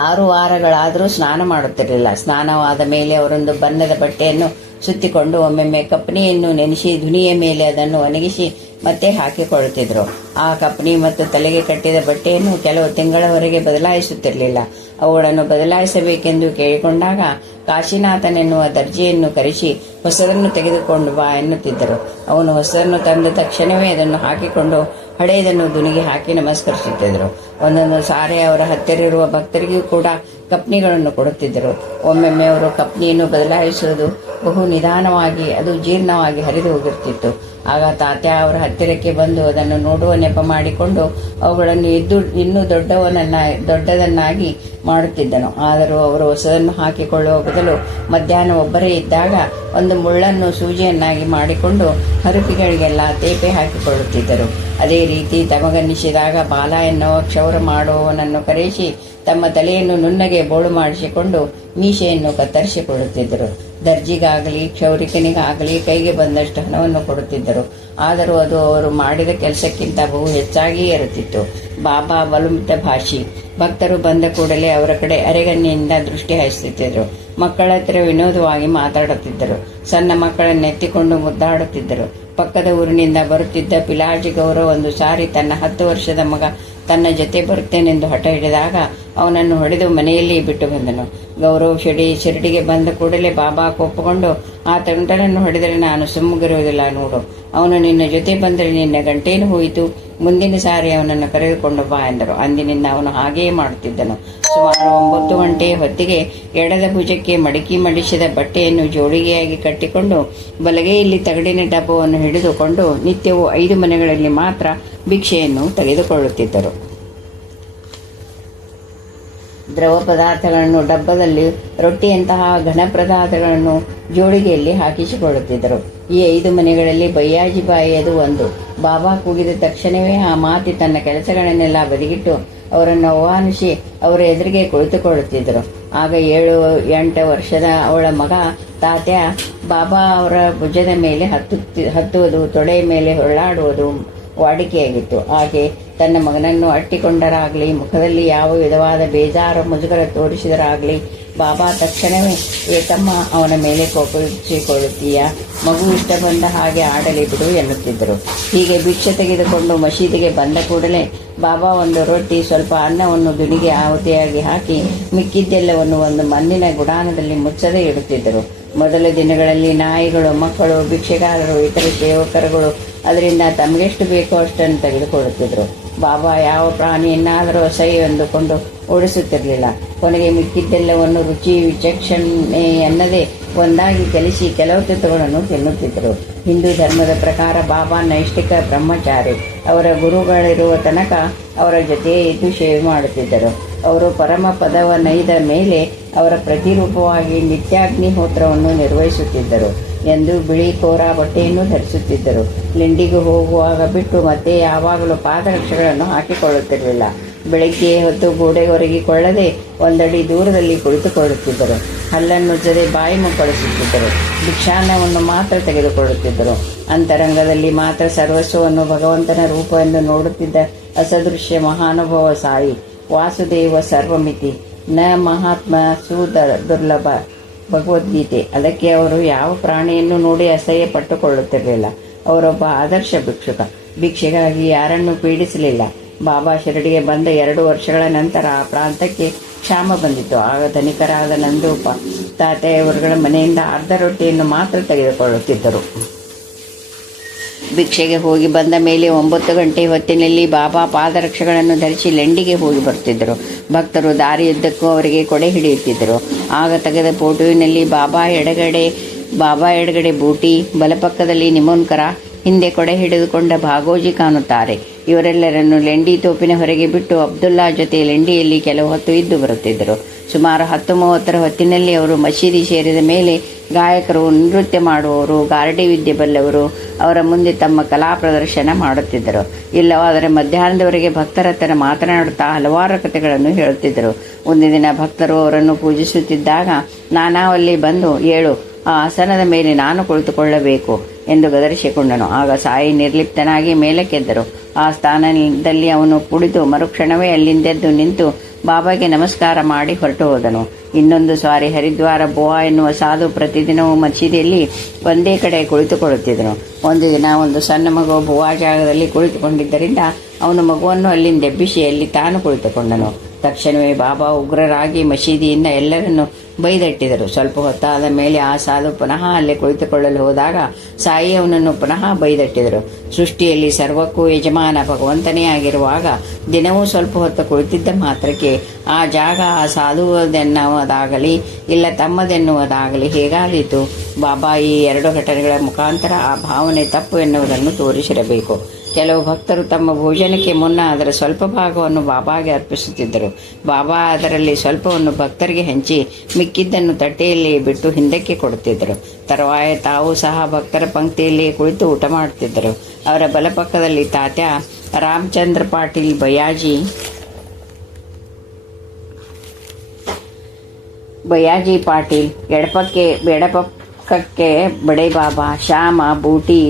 6 ವಾರಗಳಾದರೂ ಸ್ನಾನ ಮಾಡುತ್ತಿರಲಿಲ್ಲ. ಸ್ನಾನವಾದ ಮೇಲೆ ಅವರೊಂದು ಬಣ್ಣದ ಬಟ್ಟೆಯನ್ನು ಸುತ್ತಿಕೊಂಡು ಒಮ್ಮೆಮ್ಮೆ ಕಪ್ಪನಿಯನ್ನು ನೆನೆಸಿ ಧುನಿಯ ಮೇಲೆ ಅದನ್ನು ಒಣಗಿಸಿ ಮತ್ತೆ ಹಾಕಿಕೊಳ್ಳುತ್ತಿದ್ದರು. ಆ ಕಪ್ಪನಿ ಮತ್ತು ತಲೆಗೆ ಕಟ್ಟಿದ ಬಟ್ಟೆಯನ್ನು ಕೆಲವು ತಿಂಗಳವರೆಗೆ ಬದಲಾಯಿಸುತ್ತಿರಲಿಲ್ಲ. ಅವುಗಳನ್ನು ಬದಲಾಯಿಸಬೇಕೆಂದು ಕೇಳಿಕೊಂಡಾಗ ಕಾಶಿನಾಥನೆನ್ನುವ ದರ್ಜಿಯನ್ನು ಕರೆಸಿ ಹೊಸದನ್ನು ತೆಗೆದುಕೊಂಡು ಬಾ ಎನ್ನುತ್ತಿದ್ದರು. ಅವನು ಹೊಸದನ್ನು ತಂದ ತಕ್ಷಣವೇ ಅದನ್ನು ಹಾಕಿಕೊಂಡು ಹಳೆಯದನ್ನು ದುನಿಗೆ ಹಾಕಿ ನಮಸ್ಕರಿಸುತ್ತಿದ್ದರು. ಒಂದೊಂದು ಸಾರಿ ಅವರ ಹತ್ತಿರ ಭಕ್ತರಿಗೂ ಕೂಡ ಕಪ್ನಿಗಳನ್ನು ಕೊಡುತ್ತಿದ್ದರು. ಒಮ್ಮೆಮ್ಮೆ ಅವರು ಕಪ್ನಿಯನ್ನು ಬದಲಾಯಿಸುವುದು ಬಹು ನಿಧಾನವಾಗಿ ಅದು ಜೀರ್ಣವಾಗಿ ಹರಿದು ಹೋಗಿರುತ್ತಿತ್ತು. ಆಗ ತಾತ್ಯ ಅವರ ಹತ್ತಿರಕ್ಕೆ ಬಂದು ಅದನ್ನು ನೋಡುವ ನೆಪ ಮಾಡಿಕೊಂಡು ಅವುಗಳನ್ನು ಇನ್ನೂ ದೊಡ್ಡದನ್ನಾಗಿ ಮಾಡುತ್ತಿದ್ದನು. ಆದರೂ ಅವರು ಹೊಸದನ್ನು ಹಾಕಿಕೊಳ್ಳುವ ಬದಲು ಮಧ್ಯಾಹ್ನ ಒಬ್ಬರೇ ಇದ್ದಾಗ ಒಂದು ಮುಳ್ಳನ್ನು ಸೂಜಿಯನ್ನಾಗಿ ಮಾಡಿಕೊಂಡು ಹರಪಿಗಳಿಗೆಲ್ಲ ತೇಪೆ ಹಾಕಿಕೊಳ್ಳುತ್ತಿದ್ದರು. ಅದೇ ರೀತಿ ತಮಗನ್ನಿಸಿದಾಗ ಬಾಲ ಎನ್ನುವ ಕ್ಷೌರ ಮಾಡುವವನನ್ನು ಕರೆಸಿ ತಮ್ಮ ತಲೆಯನ್ನು ನುಣ್ಣಗೆ ಬೋಳು ಮಾಡಿಸಿಕೊಂಡು ಮೀಸೆಯನ್ನು ಕತ್ತರಿಸಿಕೊಳ್ಳುತ್ತಿದ್ದರು. ದರ್ಜಿಗಾಗಲಿ ಕ್ಷೌರಿಕನಿಗಾಗಲಿ ಕೈಗೆ ಬಂದಷ್ಟು ಹಣವನ್ನು ಕೊಡುತ್ತಿದ್ದರು. ಆದರೂ ಅದು ಅವರು ಮಾಡಿದ ಕೆಲಸಕ್ಕಿಂತ ಬಹು ಹೆಚ್ಚಾಗಿಯೇ ಇರುತ್ತಿತ್ತು. ಬಾಬಾ ಬಲುಮಿತ ಭಾಷಿ. ಭಕ್ತರು ಬಂದ ಕೂಡಲೇ ಅವರ ಕಡೆ ಅರೆಗಣ್ಣಿಯಿಂದ ದೃಷ್ಟಿ ಹಾಯಿಸುತ್ತಿದ್ದರು. ಮಕ್ಕಳ ಹತ್ತಿರ ವಿನೋದವಾಗಿ ಮಾತಾಡುತ್ತಿದ್ದರು. ಸಣ್ಣ ಮಕ್ಕಳನ್ನು ಎತ್ತಿಕೊಂಡು ಮುದ್ದಾಡುತ್ತಿದ್ದರು. ಪಕ್ಕದ ಊರಿನಿಂದ ಬರುತ್ತಿದ್ದ ಪಿಲಾಜಿ ಗೌರವ್ ಒಂದು ಸಾರಿ ತನ್ನ 10 ವರ್ಷದ ಮಗ ತನ್ನ ಜೊತೆ ಬರುತ್ತೇನೆಂದು ಹಠ ಹಿಡಿದಾಗ ಅವನನ್ನು ಹೊಡೆದು ಮನೆಯಲ್ಲಿ ಬಿಟ್ಟು ಬಂದನು. ಗೌರವ್ ಶಿರಡಿಗೆ ಬಂದ ಕೂಡಲೇ ಬಾಬಾ ಕೋಪಗೊಂಡು, ಆ ತಂಟನನ್ನು ಹೊಡೆದರೆ ನಾನು ಸುಮ್ಮಗಿರುವುದಿಲ್ಲ ನೋಡು, ಅವನು ನಿನ್ನ ಜೊತೆ ಬಂದರೆ ನಿನ್ನ ಗಂಟೇನು ಹೋಯಿತು, ಮುಂದಿನ ಸಾರಿ ಅವನನ್ನು ಕರೆದುಕೊಂಡು ಬಾ ಎಂದರು. ಅಂದಿನಿಂದ ಅವನು ಹಾಗೆಯೇ ಮಾಡುತ್ತಿದ್ದನು. ಸುಮಾರು 9 ಗಂಟೆಯ ಹೊತ್ತಿಗೆ ಎಡದ ಭುಜಕ್ಕೆ ಮಡಕಿ ಮಡಿಸಿದ ಬಟ್ಟೆಯನ್ನು ಜೋಡಿಗೆಯಾಗಿ ಕಟ್ಟಿಕೊಂಡು ಬಲಗೈಯಲ್ಲಿ ತಗಡಿನ ಡಬ್ಬವನ್ನು ಹಿಡಿದುಕೊಂಡು ನಿತ್ಯವೂ 5 ಮನೆಗಳಲ್ಲಿ ಮಾತ್ರ ಭಿಕ್ಷೆಯನ್ನು ತೆಗೆದುಕೊಳ್ಳುತ್ತಿದ್ದರು. ದ್ರವ ಪದಾರ್ಥಗಳನ್ನು ಡಬ್ಬದಲ್ಲಿ, ರೊಟ್ಟಿಯಂತಹ ಘನ ಪದಾರ್ಥಗಳನ್ನು ಜೋಡಿಗೆಯಲ್ಲಿ ಹಾಕಿಸಿಕೊಳ್ಳುತ್ತಿದ್ದರು. ಈ 5 ಮನೆಗಳಲ್ಲಿ ಬಯ್ಯಾಜಿಬಾಯಿಯದು ಒಂದು. ಬಾಬಾ ಕೂಗಿದ ತಕ್ಷಣವೇ ಆ ಮಾತಿ ತನ್ನ ಕೆಲಸಗಳನ್ನೆಲ್ಲ ಬದಿಗಿಟ್ಟು ಅವರನ್ನು ಆಹ್ವಾನಿಸಿ ಅವರ ಎದುರಿಗೆ ಕುಳಿತುಕೊಳ್ಳುತ್ತಿದ್ದರು. ಆಗ 7-8 ವರ್ಷದ ಅವಳ ಮಗ ತಾತ್ಯ ಬಾಬಾ ಅವರ ಭುಜದ ಮೇಲೆ ಹತ್ತುವುದು, ತೊಡೆಯ ಮೇಲೆ ಹೊರಳಾಡುವುದು ವಾಡಿಕೆಯಾಗಿತ್ತು. ಹಾಗೆ ತನ್ನ ಮಗನನ್ನು ಅಟ್ಟಿಕೊಂಡರಾಗಲಿ, ಮುಖದಲ್ಲಿ ಯಾವ ವಿಧವಾದ ಬೇಜಾರು ಮುಜುಗರ ತೋರಿಸಿದರಾಗಲಿ ಬಾಬಾ ತಕ್ಷಣವೇ ಏಕಮ್ಮ ಅವನ ಮೇಲೆ ಕೋಪಿಸಿಕೊಳ್ಳುತ್ತೀಯ, ಮಗು ಇಷ್ಟ ಬಂದ ಹಾಗೆ ಆಡಲಿ ಬಿಡು ಎನ್ನುತ್ತಿದ್ದರು. ಹೀಗೆ ಭಿಕ್ಷೆ ತೆಗೆದುಕೊಂಡು ಮಸೀದಿಗೆ ಬಂದ ಕೂಡಲೇ ಬಾಬಾ ಒಂದು ರೊಟ್ಟಿ, ಸ್ವಲ್ಪ ಅನ್ನವನ್ನು ದುನಿಗೆ ಆಹುತಿಯಾಗಿ ಹಾಕಿ ಮಿಕ್ಕಿದ್ದೆಲ್ಲವನ್ನು ಒಂದು ಮಣ್ಣಿನ ಗುಡಾನದಲ್ಲಿ ಮುಚ್ಚದೆ ಇಡುತ್ತಿದ್ದರು. ಮೊದಲ ದಿನಗಳಲ್ಲಿ ನಾಯಿಗಳು, ಮಕ್ಕಳು, ಭಿಕ್ಷೆಗಾರರು, ಇತರ ಸೇವಕರುಗಳು ಅದರಿಂದ ತಮಗೆಷ್ಟು ಬೇಕೋ ಅಷ್ಟನ್ನು ತೆಗೆದುಕೊಳ್ಳುತ್ತಿದ್ದರು. ಬಾಬಾ ಯಾವ ಪ್ರಾಣಿಯನ್ನಾದರೂ ಅಸಹ್ಯ ಎಂದುಕೊಂಡು ಓಡಿಸುತ್ತಿರಲಿಲ್ಲ. ಕೊನೆಗೆ ಮಿಕ್ಕಿದ್ದೆಲ್ಲವನ್ನು ರುಚಿ ವಿಚಕ್ಷಣೆ ಎನ್ನದೇ ಒಂದಾಗಿ ಕಲಿಸಿ ಕೆಲವು ತುತ್ತುಗಳನ್ನು ತಿನ್ನುತ್ತಿದ್ದರು. ಹಿಂದೂ ಧರ್ಮದ ಪ್ರಕಾರ ಬಾಬಾ ನೈಷ್ಠಿಕ ಬ್ರಹ್ಮಚಾರಿ. ಅವರ ಗುರುಗಳಿರುವ ತನಕ ಅವರ ಜೊತೆಯೇ ಇದ್ದು ಸೇವೆ ಮಾಡುತ್ತಿದ್ದರು. ಅವರು ಪರಮ ಪದವ ನೈದ ಮೇಲೆ ಅವರ ಪ್ರತಿರೂಪವಾಗಿ ನಿತ್ಯಾಗ್ನಿಹೋತ್ರವನ್ನು ನಿರ್ವಹಿಸುತ್ತಿದ್ದರು ಎಂದು ಬಿಳಿ ಕೋರ ಬಟ್ಟೆಯನ್ನು ಧರಿಸುತ್ತಿದ್ದರು. ಲಿಂಡಿಗೆ ಹೋಗುವಾಗ ಬಿಟ್ಟು ಮತ್ತೆ ಯಾವಾಗಲೂ ಪಾದರಕ್ಷೆಗಳನ್ನು ಹಾಕಿಕೊಳ್ಳುತ್ತಿರಲಿಲ್ಲ. ಬೆಳಗ್ಗೆ ಹೊತ್ತು ಗೋಡೆ ಒರಗಿಕೊಳ್ಳದೆ ಒಂದಡಿ ದೂರದಲ್ಲಿ ಕುಳಿತುಕೊಳ್ಳುತ್ತಿದ್ದರು. ಹಲ್ಲನ್ನುಜ್ಜದೆ ಬಾಯಿ ಮುಕ್ಕಳಿಸುತ್ತಿದ್ದರು. ಭಿಕ್ಷಾನ್ನವನ್ನು ಮಾತ್ರ ತೆಗೆದುಕೊಳ್ಳುತ್ತಿದ್ದರು. ಅಂತರಂಗದಲ್ಲಿ ಮಾತ್ರ ಸರ್ವಸ್ವವನ್ನು ಭಗವಂತನ ರೂಪವೆಂದು ನೋಡುತ್ತಿದ್ದ ಅಸದೃಶ್ಯ ಮಹಾನುಭವ ಸಾಯಿ. ವಾಸುದೇವ ಸರ್ವಮಿತಿ ನ ಮಹಾತ್ಮ ದುರ್ಲಭ ಭಗವದ್ಗೀತೆ. ಅದಕ್ಕೆ ಅವರು ಯಾವ ಪ್ರಾಣಿಯನ್ನು ನೋಡಿ ಅಸಹ್ಯ ಪಟ್ಟುಕೊಳ್ಳುತ್ತಿರಲಿಲ್ಲ. ಅವರೊಬ್ಬ ಆದರ್ಶ ಭಿಕ್ಷುಕ. ಭಿಕ್ಷೆಗಾಗಿ ಯಾರನ್ನೂ ಪೀಡಿಸಲಿಲ್ಲ. ಬಾಬಾ ಶಿರಡಿಗೆ ಬಂದ 2 ವರ್ಷಗಳ ನಂತರ ಆ ಪ್ರಾಂತಕ್ಕೆ ಕ್ಷಾಮ ಬಂದಿತು. ಆಗ ಧನಿಕರಾದ ನಂದೂಪ ತಾತೆಯವರುಗಳ ಮನೆಯಿಂದ ಅರ್ಧ ರೊಟ್ಟಿಯನ್ನು ಮಾತ್ರ ತೆಗೆದುಕೊಳ್ಳುತ್ತಿದ್ದರು. ಭಿಕ್ಷೆಗೆ ಹೋಗಿ ಬಂದ ಮೇಲೆ 9 ಗಂಟೆ ಹೊತ್ತಿನಲ್ಲಿ ಬಾಬಾ ಪಾದರಕ್ಷೆಗಳನ್ನು ಧರಿಸಿ ಲೆಂಡಿಗೆ ಹೋಗಿ ಬರುತ್ತಿದ್ದರು. ಭಕ್ತರು ದಾರಿಯುದ್ದಕ್ಕೂ ಅವರಿಗೆ ಕೊಡೆ ಹಿಡಿಯುತ್ತಿದ್ದರು. ಆಗ ತೆಗೆದ ಫೋಟೋವಿನಲ್ಲಿ ಬಾಬಾ ಎಡಗಡೆ ಬೂಟಿ, ಬಲಪಕ್ಕದಲ್ಲಿ ನಿಮೋನ್ಕರ, ಹಿಂದೆ ಕೊಡೆ ಹಿಡಿದುಕೊಂಡ ಭಾಗೋಜಿ ಕಾಣುತ್ತಾರೆ. ಇವರೆಲ್ಲರನ್ನು ಲೆಂಡಿ ತೋಪಿನ ಹೊರಗೆ ಬಿಟ್ಟು ಅಬ್ದುಲ್ಲಾ ಜೊತೆ ಲೆಂಡಿಯಲ್ಲಿ ಕೆಲವು ಹೊತ್ತು ಇದ್ದು ಬರುತ್ತಿದ್ದರು. ಸುಮಾರು 10:30 ಹೊತ್ತಿನಲ್ಲಿ ಅವರು ಮಸೀದಿ ಸೇರಿದ ಮೇಲೆ ಗಾಯಕರು, ನೃತ್ಯ ಮಾಡುವವರು, ಗಾರಡಿ ವಿದ್ಯೆ ಬಲ್ಲವರು ಅವರ ಮುಂದೆ ತಮ್ಮ ಕಲಾ ಪ್ರದರ್ಶನ ಮಾಡುತ್ತಿದ್ದರು. ಇಲ್ಲವಾದರೆ ಮಧ್ಯಾಹ್ನದವರೆಗೆ ಭಕ್ತರ ಹತ್ತಿರ ಮಾತನಾಡುತ್ತಾ ಹಲವಾರು ಕಥೆಗಳನ್ನು ಹೇಳುತ್ತಿದ್ದರು. ಒಂದು ದಿನ ಭಕ್ತರು ಅವರನ್ನು ಪೂಜಿಸುತ್ತಿದ್ದಾಗ ನಾನಾವಲ್ಲಿ ಬಂದು, ಏಳು, ಆ ಆಸನದ ಮೇಲೆ ನಾನು ಕುಳಿತುಕೊಳ್ಳಬೇಕು ಎಂದು ಗದರಿಸಿಕೊಂಡನು. ಆಗ ಸಾಯಿ ನಿರ್ಲಿಪ್ತನಾಗಿ ಮೇಲಕ್ಕೆದ್ದರು. ಆ ಸ್ಥಾನದಲ್ಲಿ ಅವನು ಕುಳಿತು ಮರುಕ್ಷಣವೇ ಅಲ್ಲಿಂದೆದ್ದು ನಿಂತು ಬಾಬಾಗೆ ನಮಸ್ಕಾರ ಮಾಡಿ ಹೊರಟು ಹೋದನು. ಇನ್ನೊಂದು ಸಾರಿ ಹರಿದ್ವಾರ ಬೋವಾ ಎನ್ನುವ ಸಾಧು ಪ್ರತಿದಿನವೂ ಮಸೀದಿಯಲ್ಲಿ ಒಂದೇ ಕಡೆ ಕುಳಿತುಕೊಳ್ಳುತ್ತಿದ್ದನು. ಒಂದು ದಿನ ಒಂದು ಸಣ್ಣ ಮಗು ಬೋವಾ ಜಾಗದಲ್ಲಿ ಕುಳಿತುಕೊಂಡಿದ್ದರಿಂದ ಅವನು ಮಗುವನ್ನು ಅಲ್ಲಿಂದ ಎಬ್ಬಿಸಿ ಅಲ್ಲಿ ತಾನು ಕುಳಿತುಕೊಂಡನು. ತಕ್ಷಣವೇ ಬಾಬಾ ಉಗ್ರರಾಗಿ ಮಸೀದಿಯಿಂದ ಎಲ್ಲರನ್ನು ಬೈದಟ್ಟಿದರು. ಸ್ವಲ್ಪ ಹೊತ್ತಾದ ಮೇಲೆ ಆ ಸಾಧು ಪುನಃ ಅಲ್ಲೇ ಕುಳಿತುಕೊಳ್ಳಲು ಹೋದಾಗ ಸಾಯಿ ಅವನನ್ನು ಪುನಃ ಬೈದಟ್ಟಿದರು. ಸೃಷ್ಟಿಯಲ್ಲಿ ಸರ್ವಕ್ಕೂ ಯಜಮಾನ ಭಗವಂತನೇ ಆಗಿರುವಾಗ ದಿನವೂ ಸ್ವಲ್ಪ ಹೊತ್ತು ಕುಳಿತಿದ್ದ ಮಾತ್ರಕ್ಕೆ ಆ ಜಾಗ ಆ ಸಾಧುವದೆನ್ನುವುದಾಗಲಿ ಇಲ್ಲ ತಮ್ಮದೆನ್ನುವುದಾಗಲಿ ಹೇಗಾದೀತು? ಬಾಬಾ ಈ 2 ಘಟನೆಗಳ ಮುಖಾಂತರ ಆ ಭಾವನೆ ತಪ್ಪು ಎನ್ನುವುದನ್ನು ತೋರಿಸಿರಬೇಕು. ಕೆಲವು ಭಕ್ತರು ತಮ್ಮ ಭೋಜನಕ್ಕೆ ಮುನ್ನ ಅದರ ಸ್ವಲ್ಪ ಭಾಗವನ್ನು ಬಾಬಾಗೆ ಅರ್ಪಿಸುತ್ತಿದ್ದರು. ಬಾಬಾ ಅದರಲ್ಲಿ ಸ್ವಲ್ಪವನ್ನು ಭಕ್ತರಿಗೆ ಹಂಚಿ ಮಿಕ್ಕಿದ್ದನ್ನು ತಟ್ಟೆಯಲ್ಲಿ ಬಿಟ್ಟು ಹಿಂದಕ್ಕೆ ಕೊಡುತ್ತಿದ್ದರು. ತರುವಾಯ ತಾವು ಸಹ ಭಕ್ತರ ಪಂಕ್ತಿಯಲ್ಲಿ ಕುಳಿತು ಊಟ ಮಾಡುತ್ತಿದ್ದರು. ಅವರ ಬಲಪಕ್ಕದಲ್ಲಿ ತಾತ್ಯ ರಾಮಚಂದ್ರ ಪಾಟೀಲ್ ಬಯಾಜಿ ಪಾಟೀಲ್, ಎಡಪಕ್ಕಕ್ಕೆ ಬಡೆ ಬಾಬಾ, ಶ್ಯಾಮ, ಬೂಟಿ,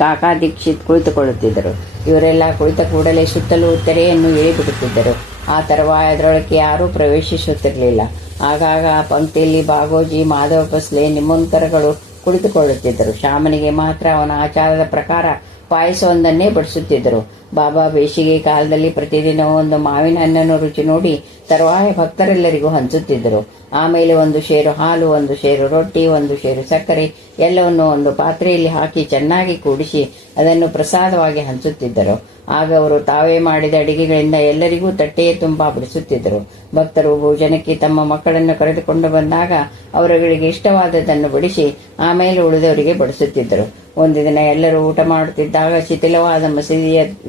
ಕಾಕಾ ದೀಕ್ಷಿತ್ ಕುಳಿತುಕೊಳ್ಳುತ್ತಿದ್ದರು. ಇವರೆಲ್ಲ ಕುಳಿತ ಕೂಡಲೇ ಸುತ್ತಲೂ ತೆರೆಯನ್ನು ಇಳಿಬಿಡುತ್ತಿದ್ದರು. ಆ ತರುವಾಯದರೊಳಗೆ ಯಾರೂ ಪ್ರವೇಶಿಸುತ್ತಿರಲಿಲ್ಲ. ಆಗಾಗ ಆ ಪಂಕ್ತಿಯಲ್ಲಿ ಬಾಗೋಜಿ, ಮಾಧವ ಪಸ್ಲೆ, ನಿಮೋನ್ಕರಗಳು ಕುಳಿತುಕೊಳ್ಳುತ್ತಿದ್ದರು. ಶ್ಯಾಮನಿಗೆ ಮಾತ್ರ ಅವನ ಆಚಾರದ ಪ್ರಕಾರ ಪಾಯಸವೊಂದನ್ನೇ ಬಡಿಸುತ್ತಿದ್ದರು. ಬಾಬಾ ಬೇಸಿಗೆ ಕಾಲದಲ್ಲಿ ಪ್ರತಿದಿನ ಒಂದು ಮಾವಿನ ಹಣ್ಣನ್ನು ರುಚಿ ನೋಡಿ ತರುವಾಯ ಭಕ್ತರೆಲ್ಲರಿಗೂ ಹಂಚುತ್ತಿದ್ದರು. ಆಮೇಲೆ 1 ಸೇರು ಹಾಲು, 1 ಸೇರು ರೊಟ್ಟಿ, 1 ಸೇರು ಸಕ್ಕರೆ ಎಲ್ಲವನ್ನು ಒಂದು ಪಾತ್ರೆಯಲ್ಲಿ ಹಾಕಿ ಚೆನ್ನಾಗಿ ಕೂಡಿಸಿ ಅದನ್ನು ಪ್ರಸಾದವಾಗಿ ಹಂಚುತ್ತಿದ್ದರು. ಆಗ ಅವರು ತಾವೇ ಮಾಡಿದ ಅಡಿಗೆಗಳಿಂದ ಎಲ್ಲರಿಗೂ ತಟ್ಟೆಯ ತುಂಬ ಬಡಿಸುತ್ತಿದ್ದರು. ಭಕ್ತರು ಭೋಜನಕ್ಕೆ ತಮ್ಮ ಮಕ್ಕಳನ್ನು ಕರೆದುಕೊಂಡು ಬಂದಾಗ ಅವರುಗಳಿಗೆ ಇಷ್ಟವಾದದ್ದನ್ನು ಬಡಿಸಿ ಆಮೇಲೆ ಉಳಿದವರಿಗೆ ಬಡಿಸುತ್ತಿದ್ದರು. ಒಂದು ದಿನ ಎಲ್ಲರೂ ಊಟ ಮಾಡುತ್ತಿದ್ದಾಗ ಶಿಥಿಲವಾದ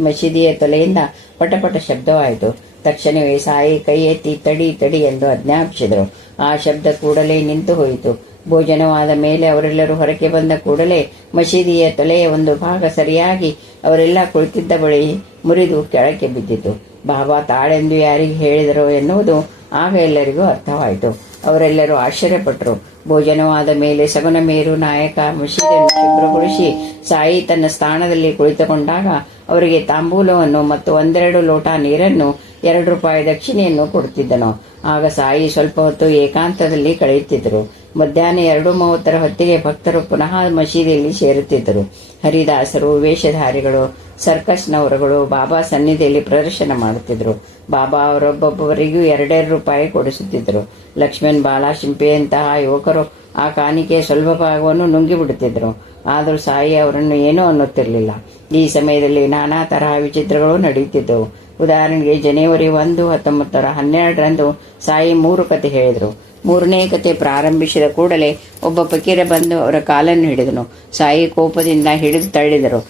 ಮಸೀದಿಯ ತಲೆಯಿಂದ ಪಟಪಟ ಶಬ್ದವಾಯಿತು. ತಕ್ಷಣವೇ ಸಾಯಿ ಕೈ ಎತ್ತಿ ತಡಿ ತಡಿ ಎಂದು ಆಜ್ಞಾಪಿಸಿದರು. ಆ ಶಬ್ದ ಕೂಡಲೇ ನಿಂತು ಹೋಯಿತು. ಭೋಜನವಾದ ಮೇಲೆ ಅವರೆಲ್ಲರೂ ಹೊರಗೆ ಬಂದ ಕೂಡಲೇ ಮಸೀದಿಯ ತಲೆಯ ಒಂದು ಭಾಗ ಸರಿಯಾಗಿ ಅವರೆಲ್ಲ ಕುಳಿತಿದ್ದ ಬಳಿ ಮುರಿದು ಕೆಳಕ್ಕೆ ಬಿದ್ದಿತು. ಬಾಬಾ ತಾಳೆಂದು ಯಾರಿಗೆ ಹೇಳಿದರೋ ಎನ್ನುವುದು ಆಗ ಎಲ್ಲರಿಗೂ ಅರ್ಥವಾಯಿತು. ಅವರೆಲ್ಲರೂ ಆಶ್ಚರ್ಯಪಟ್ಟರು. ಭೋಜನವಾದ ಮೇಲೆ ಸಗುನ ಮೇರು ನಾಯಕ ಮಸೀದಿಯನ್ನು ಶುಭ್ರಗೊಳಿಸಿ ಸಾಯಿ ತನ್ನ ಸ್ಥಾನದಲ್ಲಿ ಕುಳಿತುಕೊಂಡಾಗ ಅವರಿಗೆ ತಾಂಬೂಲವನ್ನು ಮತ್ತು 1-2 ಲೋಟ ನೀರನ್ನು 2 ರೂಪಾಯಿ ದಕ್ಷಿಣೆಯನ್ನು ಕೊಡುತ್ತಿದ್ದನು. ಆಗ ಸಾಯಿ ಸ್ವಲ್ಪ ಹೊತ್ತು ಏಕಾಂತದಲ್ಲಿ ಕಳೆಯುತ್ತಿದ್ದರು. ಮಧ್ಯಾಹ್ನ 2:30 ಹೊತ್ತಿಗೆ ಭಕ್ತರು ಪುನಃ ಮಸೀದಿಯಲ್ಲಿ ಸೇರುತ್ತಿದ್ದರು. ಹರಿದಾಸರು, ವೇಷಧಾರಿಗಳು, ಸರ್ಕಸ್ನವರುಗಳು ಬಾಬಾ ಸನ್ನಿಧಿಯಲ್ಲಿ ಪ್ರದರ್ಶನ ಮಾಡುತ್ತಿದ್ದರು. ಬಾಬಾ ಅವರೊಬ್ಬೊಬ್ಬರಿಗೂ 2 ರೂಪಾಯಿ ಕೊಡಿಸುತ್ತಿದ್ದರು. ಲಕ್ಷ್ಮಣ್, ಬಾಲ, ಶಿಂಪೆಯಂತಹ ಯುವಕರು ಆ ಕಾಣಿಕೆಯ ಸ್ವಲ್ಪ ಭಾಗವನ್ನು ನುಂಗಿಬಿಡುತ್ತಿದ್ದರು. ಆದರೂ ಸಾಯಿ ಅವರನ್ನು ಏನೂ ಅನ್ನುತ್ತಿರಲಿಲ್ಲ. ಈ ಸಮಯದಲ್ಲಿ ನಾನಾ ತರಹ ವಿಚಿತ್ರಗಳು ನಡೆಯುತ್ತಿದ್ದವು. ಉದಾಹರಣೆಗೆ ಜನವರಿ 1, 1912ರಂದು ಸಾಯಿ 3 ಕತೆ ಹೇಳಿದರು. 3ನೇ ಕತೆ ಪ್ರಾರಂಭಿಸಿದ ಕೂಡಲೇ ಒಬ್ಬ ಫಕೀರ ಬಂದು ಅವರ ಕಾಲನ್ನು ಹಿಡಿದನು. ಸಾಯಿ ಕೋಪದಿಂದ ಹಿಡಿದು ತಳ್ಳಿದರು.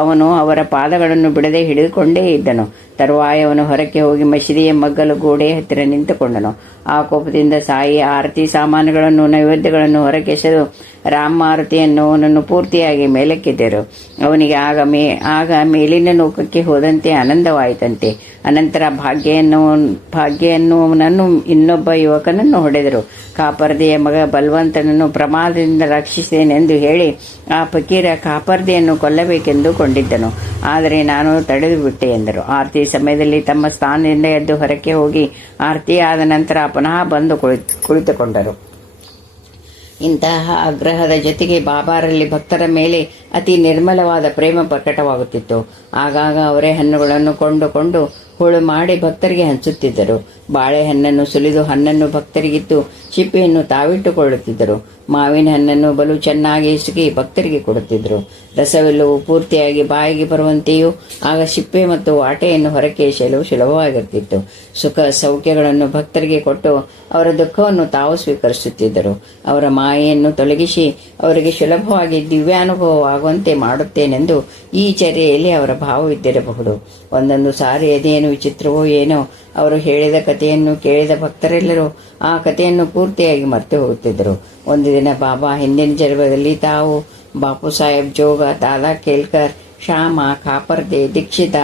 ಅವನು ಅವರ ಪಾದಗಳನ್ನು ಬಿಡದೆ ಹಿಡಿದುಕೊಂಡೇ ಇದ್ದನು. ತರುವಾಯ ಅವನು ಹೊರಕ್ಕೆ ಹೋಗಿ ಮಸೀದಿಯ ಮಗ್ಗಲು ಗೋಡೆ ಹತ್ತಿರ ನಿಂತುಕೊಂಡನು. ಆ ಕೋಪದಿಂದ ಸಾಯಿ ಆರತಿ ಸಾಮಾನುಗಳನ್ನು, ನೈವೇದ್ಯಗಳನ್ನು ಹೊರಗೆಸೆದು ರಾಮ ಆರತಿಯನ್ನು ಅವನನ್ನು ಪೂರ್ತಿಯಾಗಿ ಮೇಲಕ್ಕೆದ್ದರು. ಅವನಿಗೆ ಆಗ ಮೇಲಿನ ಲೋಕಕ್ಕೆ ಹೋದಂತೆ ಆನಂದವಾಯಿತಂತೆ. ಅನಂತರ ಭಾಗ್ಯೆಯನ್ನುವನನ್ನು ಇನ್ನೊಬ್ಬ ಯುವಕನನ್ನು ಹೊಡೆದರು. ಕಾಪರ್ದೆಯ ಮಗ ಬಲವಂತನನ್ನು ಪ್ರಮಾದದಿಂದ ರಕ್ಷಿಸಿದೆನೆಂದು ಹೇಳಿ ಆ ಫಕೀರ ಕಾಪರ್ದೆಯನ್ನು ಕೊಲ್ಲಬೇಕೆಂದು ಕೊಂಡಿದ್ದನು. ಆದರೆ ನಾನು ತಡೆದು ಬಿಟ್ಟೆ ಎಂದರು. ಆರತಿ ಸಮಯದಲ್ಲಿ ತಮ್ಮ ಸ್ಥಾನದಿಂದ ಎದ್ದು ಹೊರಕ್ಕೆ ಹೋಗಿ ಆರತಿ ಆದ ನಂತರ ಪುನಃ ಬಂದು ಕುಳಿತುಕೊಂಡರು. ಇಂತಹ ಆಗ್ರಹದ ಜೊತೆಗೆ ಬಾಬಾರಲ್ಲಿ ಭಕ್ತರ ಮೇಲೆ ಅತಿ ನಿರ್ಮಲವಾದ ಪ್ರೇಮ ಪ್ರಕಟವಾಗುತ್ತಿತ್ತು. ಆಗಾಗ ಅವರೇ ಹಣ್ಣುಗಳನ್ನು ಕೊಂಡುಕೊಂಡು ಹೋಳು ಮಾಡಿ ಭಕ್ತರಿಗೆ ಹಂಚುತ್ತಿದ್ದರು. ಬಾಳೆಹಣ್ಣನ್ನು ಸುಲಿದು ಹಣ್ಣನ್ನು ಭಕ್ತರಿಗಿತ್ತು ಸಿಪ್ಪೆಯನ್ನು ತಾವಿಟ್ಟುಕೊಳ್ಳುತ್ತಿದ್ದರು. ಮಾವಿನ ಹಣ್ಣನ್ನು ಬಲು ಚೆನ್ನಾಗಿ ಹಿಸುಕಿ ಭಕ್ತರಿಗೆ ಕೊಡುತ್ತಿದ್ದರು. ರಸವೆಲ್ಲವೂ ಪೂರ್ತಿಯಾಗಿ ಬಾಯಿಗೆ ಬರುವಂತೆಯೂ ಆಗ ಸಿಪ್ಪೆ ಮತ್ತು ವಾಟೆಯನ್ನು ಹೊರಕ್ಕೆ ಎಸೆಯಲು ಸುಲಭವಾಗಿರುತ್ತಿತ್ತು. ಸುಖ ಸೌಖ್ಯಗಳನ್ನು ಭಕ್ತರಿಗೆ ಕೊಟ್ಟು ಅವರ ದುಃಖವನ್ನು ತಾವು ಸ್ವೀಕರಿಸುತ್ತಿದ್ದರು. ಅವರ ಮಾಯೆಯನ್ನು ತೊಲಗಿಸಿ ಅವರಿಗೆ ಸುಲಭವಾಗಿ ದಿವ್ಯಾನುಭವವಾಗುವಂತೆ ಮಾಡುತ್ತೇನೆಂದು ಈ ಚರ್ಯೆಯಲ್ಲಿ ಅವರ ಭಾವವಿದ್ದಿರಬಹುದು. ಒಂದೊಂದು ಸಾರಿ ಅದೇನು ವಿಚಿತ್ರವೋ ಏನೋ, ಅವರು ಹೇಳಿದ ಕಥೆಯನ್ನು ಕೇಳಿದ ಭಕ್ತರೆಲ್ಲರೂ ಆ ಕಥೆಯನ್ನು ಪೂರ್ತಿಯಾಗಿ ಮರೆತು ಹೋಗುತ್ತಿದ್ದರು. ಒಂದು ದಿನ ಬಾಬಾ ಹಿಂದಿನ ಜನ್ಮದಲ್ಲಿ ತಾವು ಬಾಪು ಸಾಹೇಬ್ ಜೋಗ, ದಾದಾ ಕೇಲ್ಕರ್, ಶ್ಯಾಮ, ಕಾಪರ್ದೆ, ದೀಕ್ಷಿತ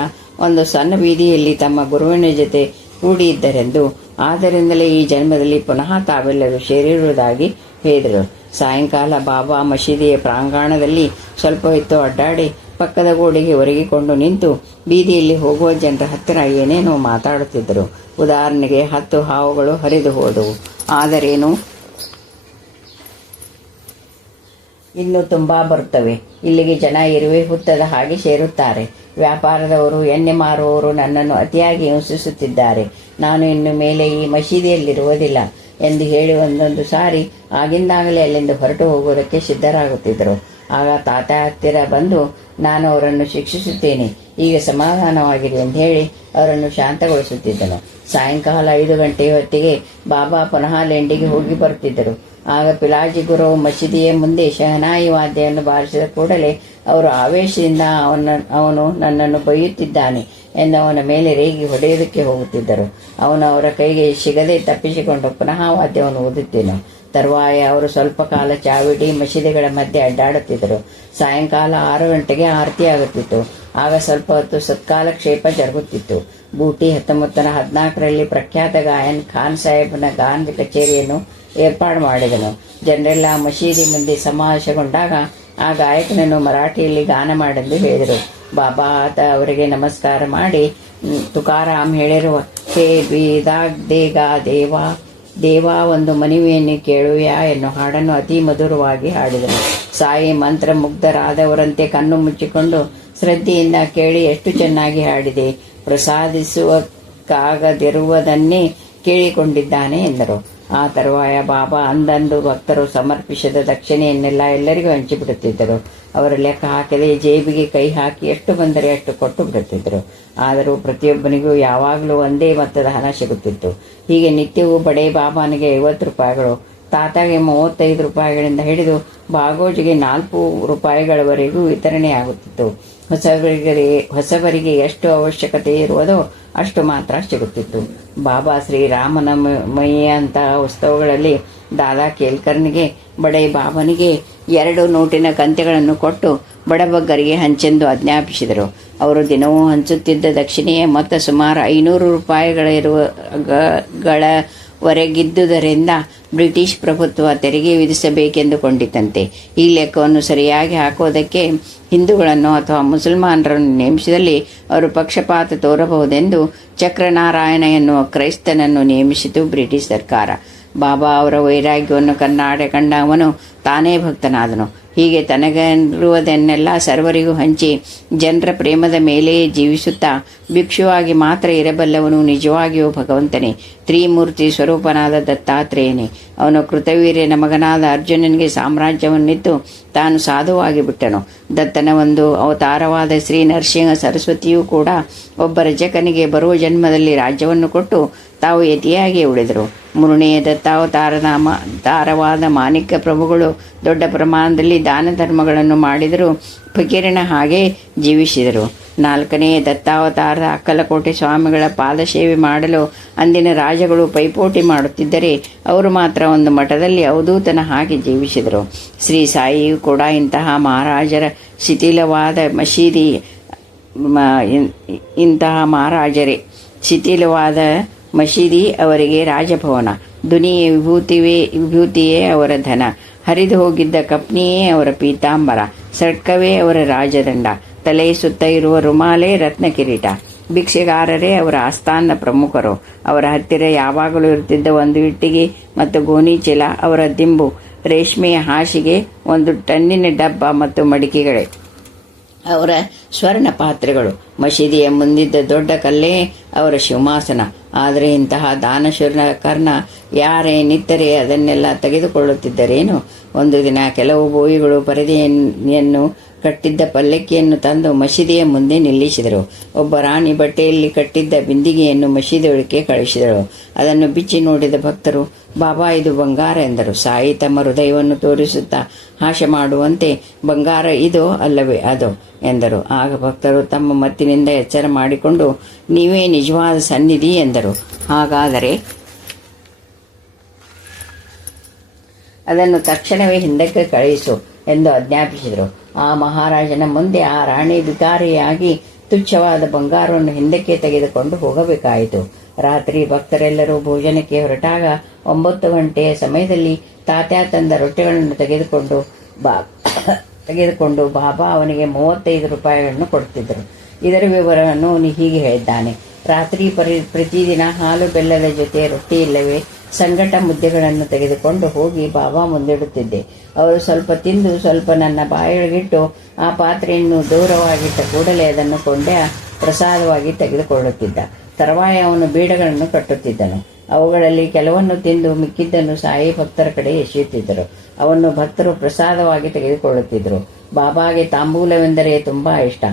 ಒಂದು ಸಣ್ಣ ಬೀದಿಯಲ್ಲಿ ತಮ್ಮ ಗುರುವಿನ ಜೊತೆ ಕೂಡಿದ್ದರೆಂದು, ಆದ್ದರಿಂದಲೇ ಈ ಜನ್ಮದಲ್ಲಿ ಪುನಃ ತಾವೆಲ್ಲರೂ ಸೇರಿರುವುದಾಗಿ ಹೇಳಿದರು. ಸಾಯಂಕಾಲ ಬಾಬಾ ಮಸೀದಿಯ ಪ್ರಾಂಗಣದಲ್ಲಿ ಸ್ವಲ್ಪ ಹೊತ್ತು ಅಡ್ಡಾಡಿ ಪಕ್ಕದ ಗೋಡೆಗೆ ಒರಗಿಕೊಂಡು ನಿಂತು ಬೀದಿಯಲ್ಲಿ ಹೋಗುವ ಜನರ ಹತ್ತಿರ ಏನೇನೋ ಮಾತಾಡುತ್ತಿದ್ದರು. ಉದಾಹರಣೆಗೆ 10 ಹಾವುಗಳು ಹರಿದು ಹೋದವು, ಆದರೇನು ಇನ್ನು ತುಂಬಾ ಬರುತ್ತವೆ. ಇಲ್ಲಿಗೆ ಜನ ಇರುವೆ ಹುತ್ತದ ಹಾಗೆ ಸೇರುತ್ತಾರೆ. ವ್ಯಾಪಾರದವರು, ಎಣ್ಣೆ ಮಾರುವವರು ನನ್ನನ್ನು ಅತಿಯಾಗಿ ಹಿಂಸಿಸುತ್ತಿದ್ದಾರೆ. ನಾನು ಇನ್ನು ಮೇಲೆ ಈ ಮಸೀದಿಯಲ್ಲಿರುವುದಿಲ್ಲ ಎಂದು ಹೇಳಿ ಒಂದೊಂದು ಸಾರಿ ಆಗಿಂದಾಗಲೇ ಅಲ್ಲಿಂದ ಹೊರಟು ಹೋಗುವುದಕ್ಕೆ ಸಿದ್ಧರಾಗುತ್ತಿದ್ದರು. ಆಗ ತಾತ ಹತ್ತಿರ ಬಂದು ನಾನು ಅವರನ್ನು ಶಿಕ್ಷಿಸುತ್ತೇನೆ, ಈಗ ಸಮಾಧಾನವಾಗಿದೆ ಎಂದು ಹೇಳಿ ಅವರನ್ನು ಶಾಂತಗೊಳಿಸುತ್ತಿದ್ದನು. ಸಾಯಂಕಾಲ 5 ಗಂಟೆಯ ಹೊತ್ತಿಗೆ ಬಾಬಾ ಪುನಃ ಲೆಂಡಿಗೆ ಹೋಗಿ ಬರುತ್ತಿದ್ದರು. ಆಗ ಪಿಲಾಜಿ ಗುರು ಮಸೀದಿಯ ಮುಂದೆ ಶಹನಾಯಿ ವಾದ್ಯವನ್ನು ಬಾರಿಸಿದ ಕೂಡಲೇ ಅವರು ಆವೇಶದಿಂದ ಅವನು ನನ್ನನ್ನು ಬೈಯುತ್ತಿದ್ದಾನೆ ಎಂದು ಅವನ ಮೇಲೆ ರೇಗಿ ಹೊಡೆಯುವುದಕ್ಕೆ ಹೋಗುತ್ತಿದ್ದರು. ಅವನು ಅವರ ಕೈಗೆ ಸಿಗದೆ ತಪ್ಪಿಸಿಕೊಂಡು ಪುನಃ ವಾದ್ಯವನ್ನು ಊದುತ್ತಿದ್ದನು. ತರುವಾಯ ಅವರು ಸ್ವಲ್ಪ ಕಾಲ ಚಾವಿಡಿ ಮಸೀದಿಗಳ ಮಧ್ಯೆ ಅಡ್ಡಾಡುತ್ತಿದ್ದರು. ಸಾಯಂಕಾಲ 6 ಗಂಟೆಗೆ ಆರತಿ ಆಗುತ್ತಿತ್ತು. ಆಗ ಸ್ವಲ್ಪ ಹೊತ್ತು ಸತ್ಕಾಲಕ್ಷೇಪ ಜರುಗುತ್ತಿತ್ತು. ಬೂಟಿ 1914ರಲ್ಲಿ ಪ್ರಖ್ಯಾತ ಗಾಯನ್ ಖಾನ್ ಸಾಹೇಬನ ಗಾನ್ ಕಚೇರಿಯನ್ನು ಏರ್ಪಾಡು ಮಾಡಿದನು. ಜನರೆಲ್ಲ ಮಸೀದಿ ಮುಂದೆ ಸಮಾವೇಶಗೊಂಡಾಗ ಆ ಗಾಯಕನನ್ನು ಮರಾಠಿಯಲ್ಲಿ ಗಾನ ಮಾಡೆಂದು ಹೇಳಿದರು. ಬಾಬಾ ಆತ ಅವರಿಗೆ ನಮಸ್ಕಾರ ಮಾಡಿ ತುಕಾರಾಮ್ ಹೇಳಿರುವ ಹೇ ಬೀದಾಗ್ ದೇಗಾ ದೇವಾ ದೇವಾ ಒಂದು ಮನವಿಯನ್ನು ಕೇಳುವೆಯಾ ಎನ್ನುವ ಹಾಡನ್ನು ಅತಿ ಮಧುರವಾಗಿ ಹಾಡಿದನು. ಸಾಯಿ ಮಂತ್ರ ಮುಗ್ಧರಾದವರಂತೆ ಕಣ್ಣು ಮುಚ್ಚಿಕೊಂಡು ಶ್ರದ್ಧೆಯಿಂದ ಕೇಳಿ ಎಷ್ಟು ಚೆನ್ನಾಗಿ ಹಾಡಿದೆ, ಪ್ರಸಾದಿಸುವಕ್ಕಾಗದಿರುವುದನ್ನೇ ಕೇಳಿಕೊಂಡಿದ್ದಾನೆ ಎಂದರು. ಆ ತರುವಾಯ ಬಾಬಾ ಅಂದಂದು ಭಕ್ತರು ಸಮರ್ಪಿಸಿದ ದಕ್ಷಿಣೆಯನ್ನೆಲ್ಲ ಎಲ್ಲರಿಗೂ ಹಂಚಿಬಿಡುತ್ತಿದ್ದರು. ಅವರ ಲೆಕ್ಕ ಹಾಕದೆ ಜೇಬಿಗೆ ಕೈ ಹಾಕಿ ಎಷ್ಟು ಬಂದರೆ ಅಷ್ಟು ಕೊಟ್ಟು ಬಿಡುತ್ತಿದ್ದರು. ಆದರೂ ಪ್ರತಿಯೊಬ್ಬನಿಗೂ ಯಾವಾಗಲೂ ಒಂದೇ ಮೊತ್ತದ ಹಣ ಸಿಗುತ್ತಿತ್ತು. ಹೀಗೆ ನಿತ್ಯವೂ ಬಡೇ ಬಾಬಾನಿಗೆ 50 ರೂಪಾಯಿಗಳು, ತಾತಾಗೆ 35 ರೂಪಾಯಿಗಳಿಂದ ಹಿಡಿದು ಬಾಗೋಜಿಗೆ 4 ರೂಪಾಯಿಗಳವರೆಗೂ ವಿತರಣೆಯಾಗುತ್ತಿತ್ತು. ಹೊಸಬರಿಗೆ ಎಷ್ಟು ಅವಶ್ಯಕತೆ ಇರುವುದೋ ಅಷ್ಟು ಮಾತ್ರ ಸಿಗುತ್ತಿತ್ತು. ಬಾಬಾ ಶ್ರೀರಾಮನವಮಿಯಂತಹ ಉತ್ಸವಗಳಲ್ಲಿ ದಾದಾ ಕೇಲ್ಕರ್ನಿಗೆ ಬಡೈ ಬಾಬನಿಗೆ 2 ನೋಟಿನ ಕಂತೆಗಳನ್ನು ಕೊಟ್ಟು ಬಡಬಗ್ಗರಿಗೆ ಹಂಚೆಂದು ಆಜ್ಞಾಪಿಸಿದರು. ಅವರು ದಿನವೂ ಹಂಚುತ್ತಿದ್ದ ದಕ್ಷಿಣೆಯ ಮೊತ್ತ ಸುಮಾರು 500 ರೂಪಾಯಿಗಳವರೆಗಿದ್ದುದರಿಂದ ಬ್ರಿಟಿಷ್ ಪ್ರಭುತ್ವ ತೆರಿಗೆ ವಿಧಿಸಬೇಕೆಂದುಕೊಂಡಿತಂತೆ. ಈ ಲೆಕ್ಕವನ್ನು ಸರಿಯಾಗಿ ಹಾಕುವುದಕ್ಕೆ ಹಿಂದೂಗಳನ್ನು ಅಥವಾ ಮುಸಲ್ಮಾನರನ್ನು ನೇಮಿಸಿದಲ್ಲಿ ಅವರು ಪಕ್ಷಪಾತ ತೋರಬಹುದೆಂದು ಚಕ್ರನಾರಾಯಣ ಎನ್ನುವ ಕ್ರೈಸ್ತನನ್ನು ನೇಮಿಸಿತು ಬ್ರಿಟಿಷ್ ಸರ್ಕಾರ. ಬಾಬಾ ಅವರ ವೈರಾಗ್ಯವನ್ನು ಕಂಡ ಅವನು ತಾನೇ ಭಕ್ತನಾದನು. ಹೀಗೆ ತನಗಿರುವುದನ್ನೆಲ್ಲ ಸರ್ವರಿಗೂ ಹಂಚಿ ಜನರ ಪ್ರೇಮದ ಮೇಲೆಯೇ ಜೀವಿಸುತ್ತಾ ಭಿಕ್ಷುವಾಗಿ ಮಾತ್ರ ಇರಬಲ್ಲವನು ನಿಜವಾಗಿಯೂ ಭಗವಂತನೇ, ತ್ರಿಮೂರ್ತಿ ಸ್ವರೂಪನಾದ ದತ್ತಾತ್ರೇಯನೇ. ಅವನು ಕೃತವೀರ್ಯನ ಮಗನಾದ ಅರ್ಜುನನಿಗೆ ಸಾಮ್ರಾಜ್ಯವನ್ನಿತ್ತು ತಾನು ಸಾಧುವಾಗಿ ಬಿಟ್ಟನು. ದತ್ತನ ಒಂದು ಅವತಾರವಾದ ಶ್ರೀ ನರಸಿಂಹ ಸರಸ್ವತಿಯೂ ಕೂಡ ಒಬ್ಬ ರಜಕನಿಗೆ ಬರುವ ಜನ್ಮದಲ್ಲಿ ರಾಜ್ಯವನ್ನು ಕೊಟ್ಟು ತಾವು ಯತಿಯಾಗಿ ಉಳಿದರು. ಮೂರನೆಯ ದತ್ತಾವತಾರವಾದ ಮಾಣಿಕ್ಯ ಪ್ರಭುಗಳು ದೊಡ್ಡ ಪ್ರಮಾಣದಲ್ಲಿ ದಾನ ಧರ್ಮಗಳನ್ನು ಮಾಡಿದರೂ ಫಕೀರನ ಹಾಗೆ ಜೀವಿಸಿದರು. 4ನೆಯ ದತ್ತಾವತಾರದ ಅಕ್ಕಲಕೋಟೆ ಸ್ವಾಮಿಗಳ ಪಾದಸೇವೆ ಮಾಡಲು ಅಂದಿನ ರಾಜಗಳು ಪೈಪೋಟಿ ಮಾಡುತ್ತಿದ್ದರೆ ಅವರು ಮಾತ್ರ ಒಂದು ಮಠದಲ್ಲಿ ಅವಧೂತನ ಹಾಗೆ ಜೀವಿಸಿದರು. ಶ್ರೀ ಸಾಯಿಯು ಕೂಡ ಇಂತಹ ಮಹಾರಾಜರ ಶಿಥಿಲವಾದ ಮಸೀದಿ ಅವರಿಗೆ ರಾಜಭವನ, ದುನಿಯ ವಿಭೂತಿಯೇ ಅವರ ಧನ, ಹರಿದು ಹೋಗಿದ್ದ ಕಪ್ನಿಯೇ ಅವರ ಪೀತಾಂಬರ, ಸಡ್ಕವೇ ಅವರ ರಾಜದಂಡ, ತಲೆಯ ಸುತ್ತ ಇರುವ ರುಮಾಲೇ ರತ್ನ ಕಿರೀಟ, ಭಿಕ್ಷೆಗಾರರೇ ಅವರ ಆಸ್ಥಾನ ಪ್ರಮುಖರು. ಅವರ ಹತ್ತಿರ ಯಾವಾಗಲೂ ಇರುತ್ತಿದ್ದ ಒಂದು ಇಟ್ಟಿಗೆ ಮತ್ತು ಗೋಣಿ ಚೀಲ, ಅವರ ದಿಂಬು, ರೇಷ್ಮೆಯ ಹಾಸಿಗೆ, 1 ಟನ್ನಿನ ಡಬ್ಬ ಮತ್ತು ಮಡಿಕೆಗಳೇ ಅವರ ಸ್ವರ್ಣ ಪಾತ್ರೆಗಳು. ಮಸೀದಿಯ ಮುಂದಿದ್ದ ದೊಡ್ಡ ಕಲ್ಲೇ ಅವರ ಸಿಂಹಾಸನ. ಆದರೆ ಇಂತಹ ದಾನಶೂರಕರ್ಣ ಯಾರೇನಿತ್ತರೆ ಅದನ್ನೆಲ್ಲ ತೆಗೆದುಕೊಳ್ಳುತ್ತಿದ್ದರೇನು? ಒಂದು ದಿನ ಕೆಲವು ಬೋಯಿಗಳು ಪರದೆಯನ್ನು ಕಟ್ಟಿದ್ದ ಪಲ್ಲಕ್ಕಿಯನ್ನು ತಂದು ಮಸೀದಿಯ ಮುಂದೆ ನಿಲ್ಲಿಸಿದರು. ಒಬ್ಬ ರಾಣಿ ಬಟ್ಟೆಯಲ್ಲಿ ಕಟ್ಟಿದ್ದ ಬಿಂದಿಗೆಯನ್ನು ಮಸೀದಿಯೊಳಕ್ಕೆ ಕಳಿಸಿದಳು. ಅದನ್ನು ಬಿಚ್ಚಿ ನೋಡಿದ ಭಕ್ತರು, ಬಾಬಾ ಇದು ಬಂಗಾರ ಎಂದರು. ಸಾಯಿ ತಮ್ಮ ಹೃದಯವನ್ನು ತೋರಿಸುತ್ತಾ ಹಾಸ್ಯ ಮಾಡುವಂತೆ, ಬಂಗಾರ ಇದೋ ಅಲ್ಲವೇ ಅದೋ ಎಂದರು. ಆಗ ಭಕ್ತರು ತಮ್ಮ ಮತ್ತಿನಿಂದ ಎಚ್ಚರ ಮಾಡಿಕೊಂಡು, ನೀವೇ ನಿಜವಾದ ಸನ್ನಿಧಿ ಎಂದರು. ಹಾಗಾದರೆ ಅದನ್ನು ತಕ್ಷಣವೇ ಹಿಂದಕ್ಕೆ ಕಳುಹಿಸು ಎಂದು ಆಜ್ಞಾಪಿಸಿದರು. ಆ ಮಹಾರಾಜನ ಮುಂದೆ ಆ ರಾಣಿ ವಿಕಾರಿಯಾಗಿ ತುಚ್ಛವಾದ ಬಂಗಾರವನ್ನು ಹಿಂದಕ್ಕೆ ತೆಗೆದುಕೊಂಡು ಹೋಗಬೇಕಾಯಿತು. ರಾತ್ರಿ ಭಕ್ತರೆಲ್ಲರೂ ಭೋಜನಕ್ಕೆ ಹೊರಟಾಗ 9 ಗಂಟೆಯ ಸಮಯದಲ್ಲಿ ತಾತ್ಯಾ ತಂದ ರೊಟ್ಟಿಗಳನ್ನು ತೆಗೆದುಕೊಂಡು ಬಾಬಾ ಅವನಿಗೆ 35 ರೂಪಾಯಿಗಳನ್ನು ಕೊಡುತ್ತಿದ್ದರು. ಇದರ ವಿವರವನ್ನು ಹೀಗೆ ಹೇಳಿದ್ದಾನೆ. ರಾತ್ರಿ ಪ್ರತಿದಿನ ಹಾಲು ಬೆಲ್ಲದ ಜೊತೆ ರೊಟ್ಟಿ ಇಲ್ಲವೇ ಸಂಗಟ ಮುದ್ದೆಗಳನ್ನು ತೆಗೆದುಕೊಂಡು ಹೋಗಿ ಬಾಬಾ ಮುಂದಿಡುತ್ತಿದ್ದೆ. ಅವರು ಸ್ವಲ್ಪ ತಿಂದು ಸ್ವಲ್ಪ ನನ್ನ ಬಾಯೊಳಗಿಟ್ಟು ಆ ಪಾತ್ರೆಯನ್ನು ದೂರವಾಗಿಟ್ಟ ಕೂಡಲೇ ಅದನ್ನು ಕೊಂಡೆ ಪ್ರಸಾದವಾಗಿ ತೆಗೆದುಕೊಳ್ಳುತ್ತಿದ್ದ. ತರುವಾಯ ಅವನು ಬೀಡಗಳನ್ನು ಕಟ್ಟುತ್ತಿದ್ದನು. ಅವುಗಳಲ್ಲಿ ಕೆಲವನ್ನು ತಿಂದು ಮಿಕ್ಕಿದ್ದನ್ನು ಸಾಯಿ ಭಕ್ತರ ಕಡೆ ಎಸೆಯುತ್ತಿದ್ದರು. ಅವನ್ನು ಭಕ್ತರು ಪ್ರಸಾದವಾಗಿ ತೆಗೆದುಕೊಳ್ಳುತ್ತಿದ್ದರು. ಬಾಬಾಗೆ ತಾಂಬೂಲವೆಂದರೆ ತುಂಬಾ ಇಷ್ಟ.